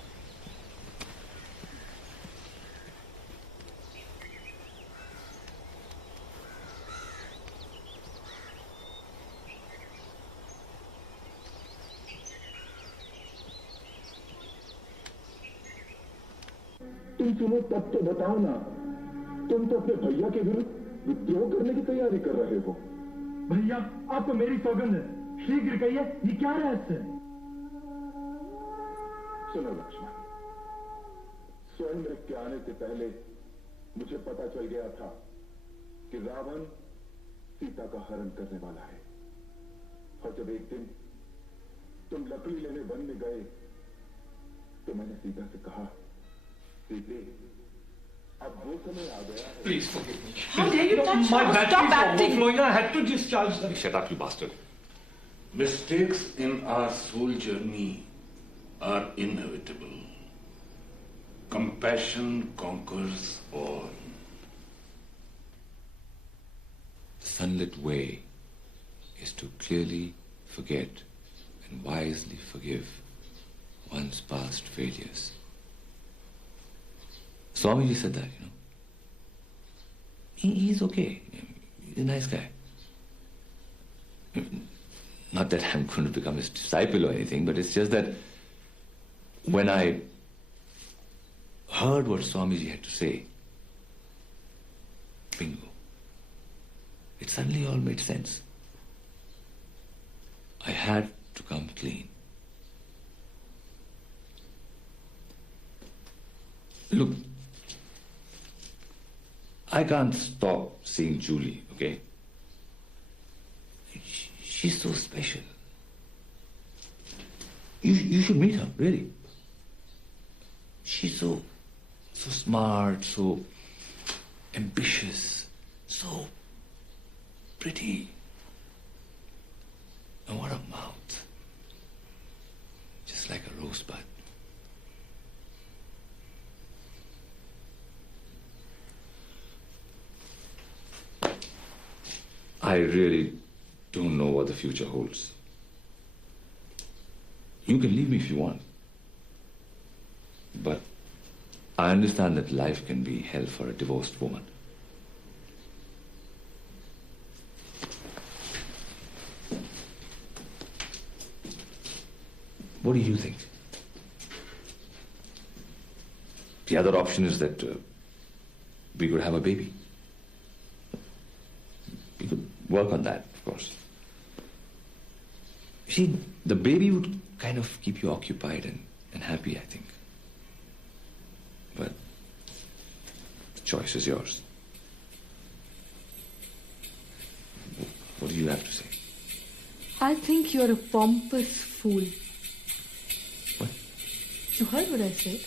तुम सुनो तब तो बताओ ना तुम तो अपने भैया के विरुद्ध विद्रोह करने की तैयारी कर रहे हो भैया आपको मेरी सौगंध है शीघ्र कहिए ये क्या रहस्य है सुनो लक्ष्मण स्वयं मृत्यु के आने से पहले मुझे पता चल गया था कि रावण सीता का हरण करने वाला है और जब एक दिन तुम लकड़ी लेने वन में गए तो मैंने सीता से कहा सीते अब वो समय आ गया है Please forgive me. How dare you touch My her? batteries Stop were acting. overflowing. I had to discharge them. Shut up, you bastard. Mistakes in our soul journey are inevitable. Compassion conquers all. The sunlit way is to clearly forget and wisely forgive one's past failures. Swamiji said that, you know. He's okay. He's a nice guy. Not that I'm going to become his disciple or anything, but it's just that when I heard what Swamiji had to say, bingo, it suddenly all made sense. I had to come clean. Look, I can't stop seeing Julie, okay? She's so special. You should meet her, really. She's so smart, so ambitious, so pretty. And what a mouth. Just like a rosebud. I really don't know what the future holds. You can leave me if you want. But I understand that life can be hell for a divorced woman. What do you think? The other option is that we could have a baby. We could work on that, of course. See, the baby would kind of keep you occupied and happy, I think. But the choice is yours. What do you have to say? I think you're a pompous fool. What? You heard what I said?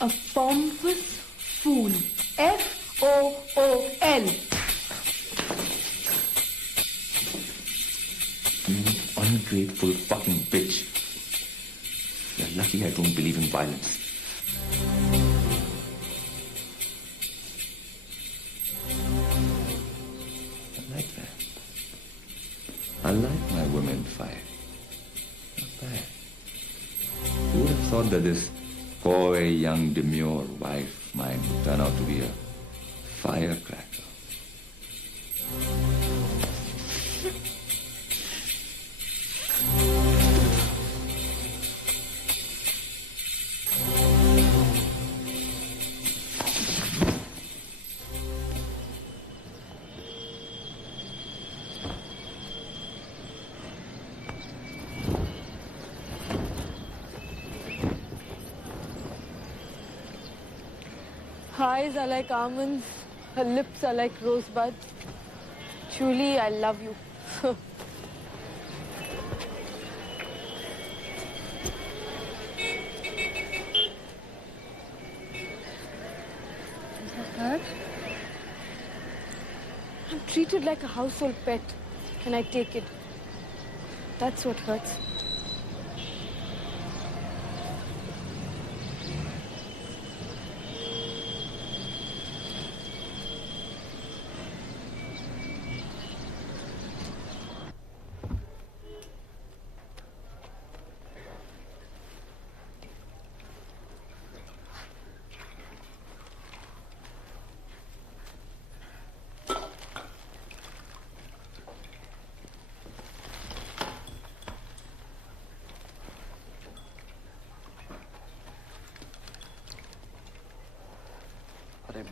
A pompous fool. F-O-O-L. You ungrateful fucking bitch. You're lucky I don't believe in violence. I like that. I like my women fire. Not bad. Who would have thought that this coy, young, demure wife of mine would turn out to be a firecracker? Her eyes are like almonds. Her lips are like rosebuds. Truly, I love you. Does that hurt? I'm treated like a household pet. Can I take it? That's what hurts.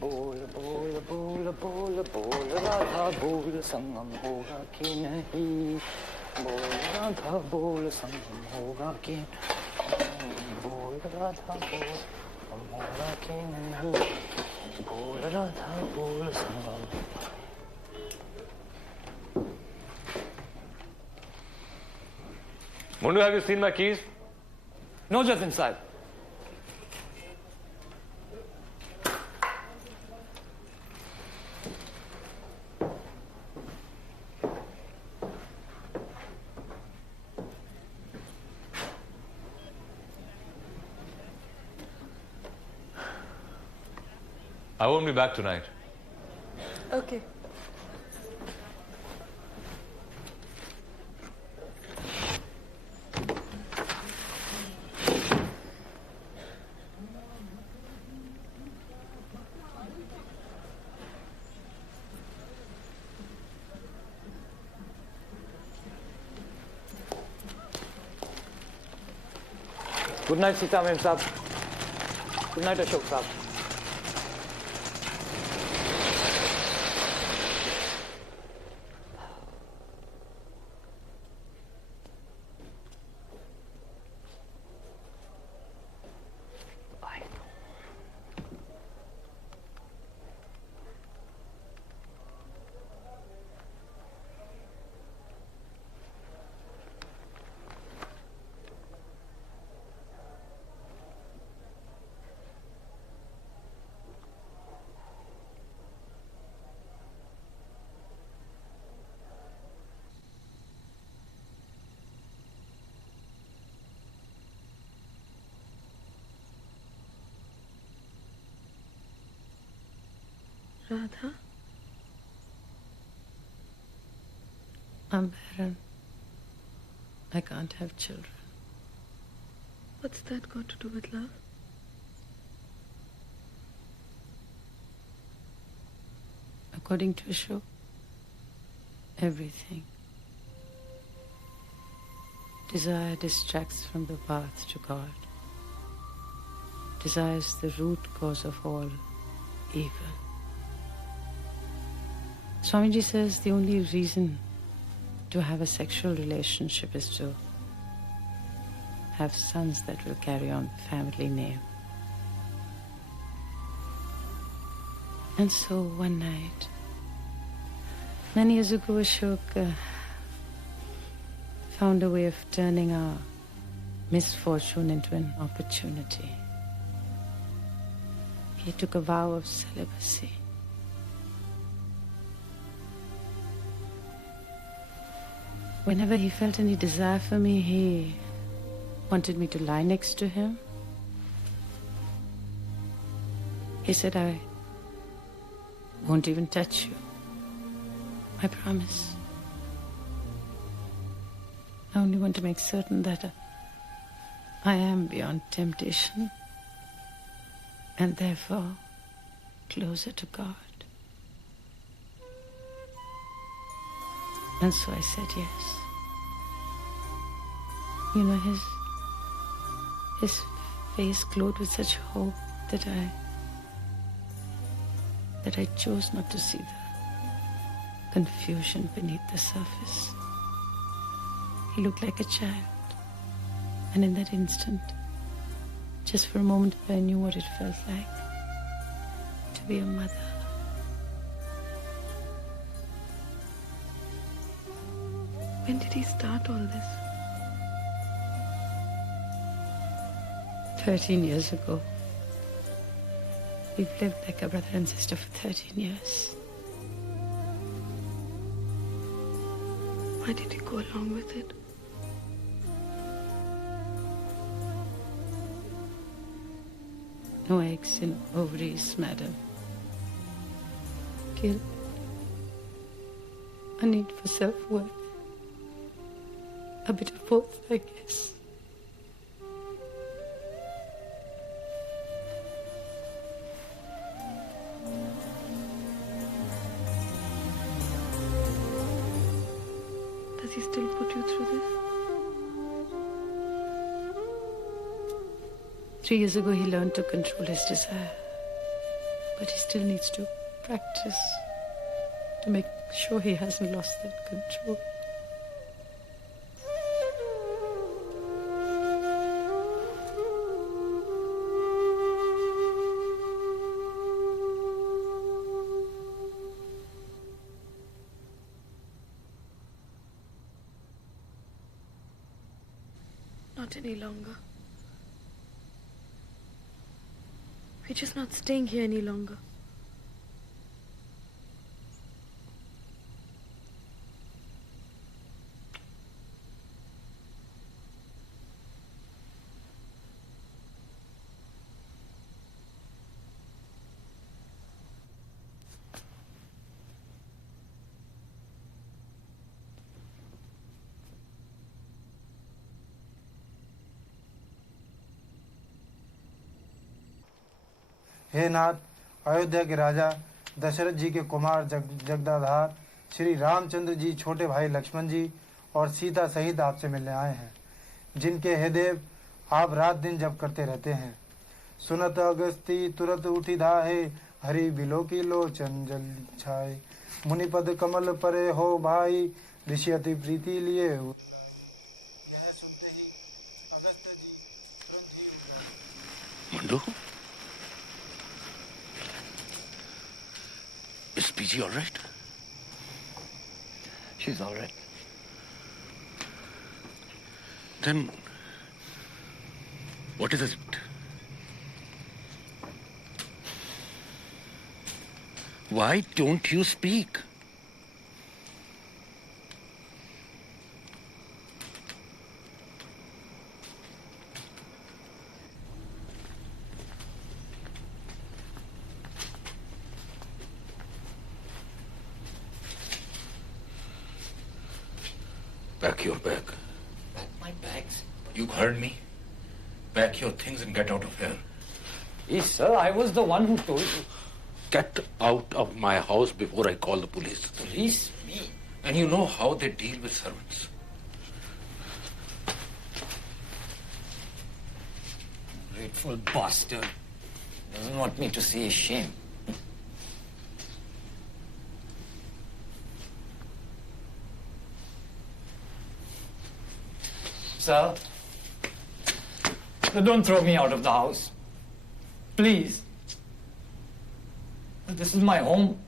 बोल बोल बोल बोल बोल राधा बोल संगम होगा कि नहीं बोल राधा बोल संगम होगा कि बोल राधा बोल संगम होगा कि नहीं बोल राधा बोल संगम. Mundu, have you seen my keys? No, just inside. I won't be back tonight. Okay. Good night, Sita Mem Saab. Good night, Ashok Saab. Radha? I'm barren. I can't have children. What's that got to do with love? According to Ashok, everything. Desire distracts from the path to God. Desire is the root cause of all evil. Swamiji says the only reason to have a sexual relationship is to have sons that will carry on the family name. And so one night, many years ago, Ashok found a way of turning our misfortune into an opportunity. He took a vow of celibacy. Whenever he felt any desire for me, he wanted me to lie next to him. He said, I won't even touch you. I promise. I only want to make certain that I am beyond temptation and therefore closer to God. And so I said yes. You know, his face glowed with such hope that I chose not to see the confusion beneath the surface. He looked like a child. And in that instant, just for a moment, I knew what it felt like to be a mother. When did he start all this? 13 years ago. We've lived like a brother and sister for 13 years. Why did you go along with it? No eggs in ovaries, madam. Guilt. A need for self-worth. A bit of both, I guess. Does he still put you through this? 3 years ago, he learned to control his desire. But he still needs to practice to make sure he hasn't lost that control. Not any longer. We're just not staying here any longer. हे नाथ, अयोध्या के राजा दशरथ जी के कुमार जगदाधार श्री रामचंद्र जी, छोटे भाई लक्ष्मण जी और सीता सहित आपसे मिलने आए हैं, जिनके हृदय आप रात दिन जप करते रहते हैं। सुनत अगस्ती तुरत उठी धाहे, हरि बिलो की लोचन जल छाए, मुनिपद कमल परे हो भाई, ऋषि अति प्रीति लिए। Mandu? Is PG all right? She's all right. Then, what is it? Why don't you speak? Pack your bag. Pack my bags? You heard me. Pack your things and get out of here. Yes, sir, I was the one who told you. Get out of my house before I call the police. Police? Me? And you know how they deal with servants. Grateful bastard. Doesn't want me to see his shame. Sir, don't throw me out of the house. Please. This is my home.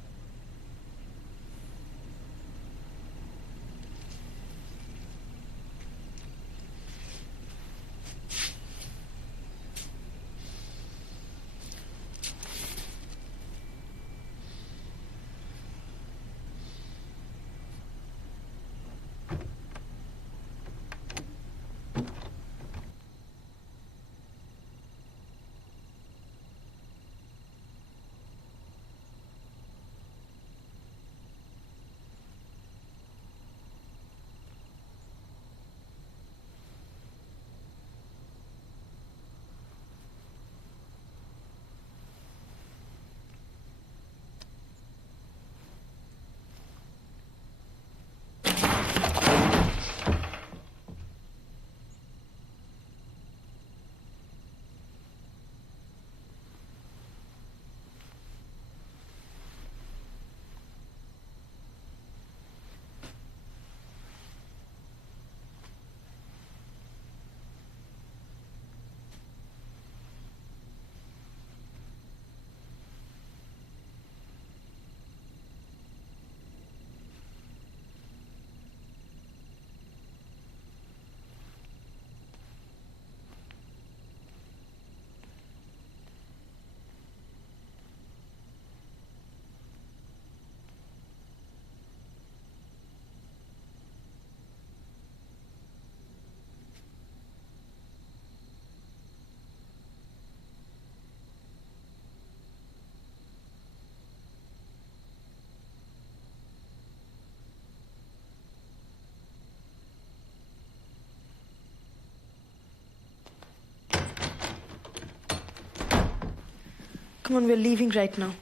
Come on, we're leaving right now.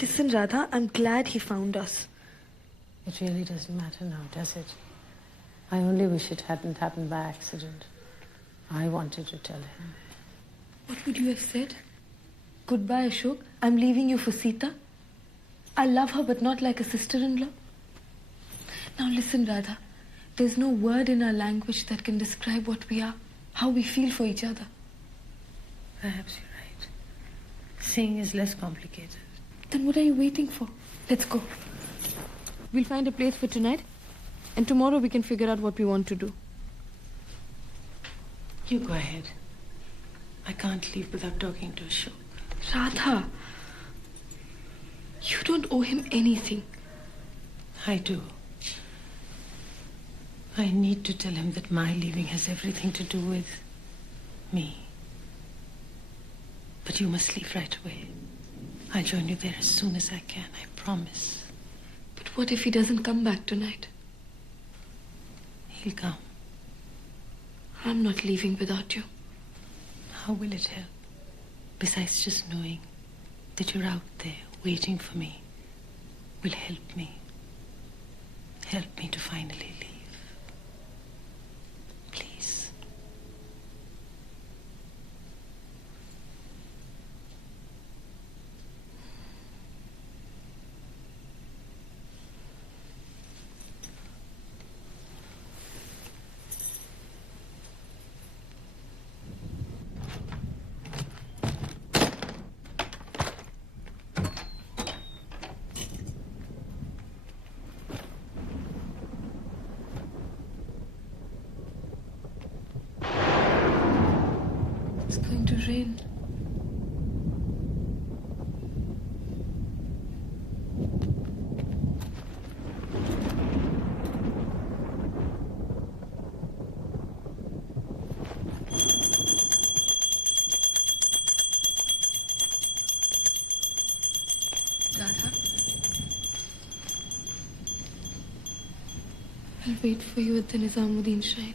Listen, Radha, I'm glad he found us. It really doesn't matter now, does it? I only wish it hadn't happened by accident. I wanted to tell him. What would you have said? Goodbye, Ashok. I'm leaving you for Sita. I love her, but not like a sister-in-law. Now listen, Radha. There's no word in our language that can describe what we are, how we feel for each other. Perhaps you're right. Seeing is less complicated. Then what are you waiting for? Let's go. We'll find a place for tonight, and tomorrow we can figure out what we want to do. You go ahead. I can't leave without talking to Ashok. Radha, you don't owe him anything. I do. I need to tell him that my leaving has everything to do with me. But you must leave right away. I'll join you there as soon as I can, I promise. But what if he doesn't come back tonight? He'll come. I'm not leaving without you. How will it help? Besides just knowing that you're out there waiting for me will help me. Help me to finally leave. Please. It's going to rain. Radha? wait for you at the Nizamuddin shrine.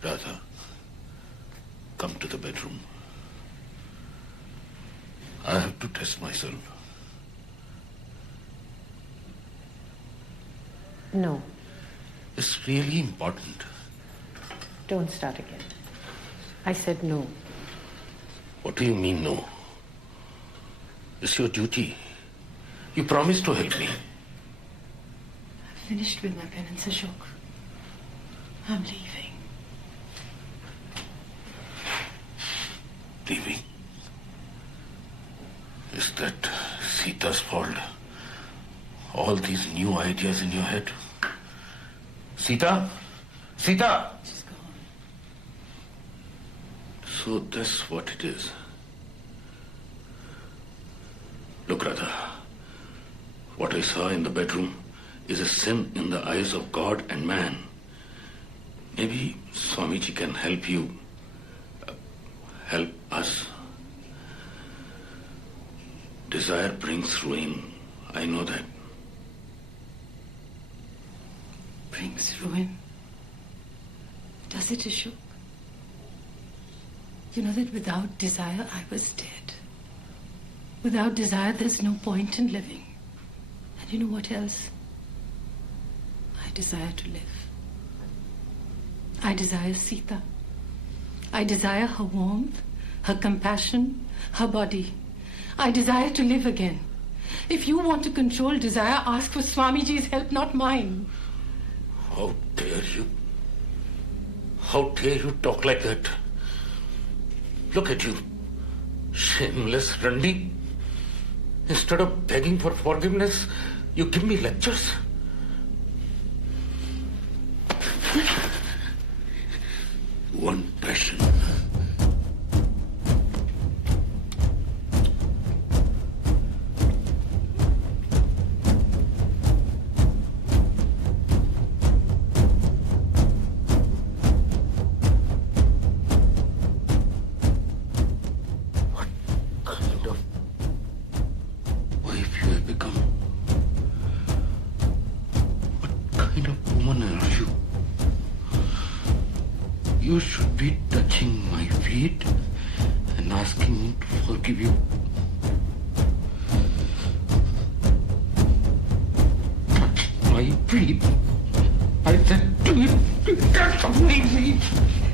Radha, come to the bedroom. I have to test myself. No. It's really important. Don't start again. I said no. What do you mean, no? It's your duty. You promised to help me. I've finished with my penance, Ashok. I'm leaving. Leaving? Is that Sita's fault? All these new ideas in your head? Sita? Sita! She's gone. So that's what it is. Look, Radha. What I saw in the bedroom is a sin in the eyes of God and man. Maybe Swamiji can help you. Help us. Desire brings ruin. I know that. Brings ruin? Does it, Ashok? You know that without desire, I was dead. Without desire, there's no point in living. And you know what else? I desire to live. I desire Sita. I desire her warmth, her compassion, her body. I desire to live again. If you want to control desire, ask for Swamiji's help, not mine. How dare you? How dare you talk like that? Look at you. Shameless Randi. Instead of begging for forgiveness, you give me lectures. One passion. You should be touching my feet and asking me to forgive you. Touch my feet I said, do it. Get something.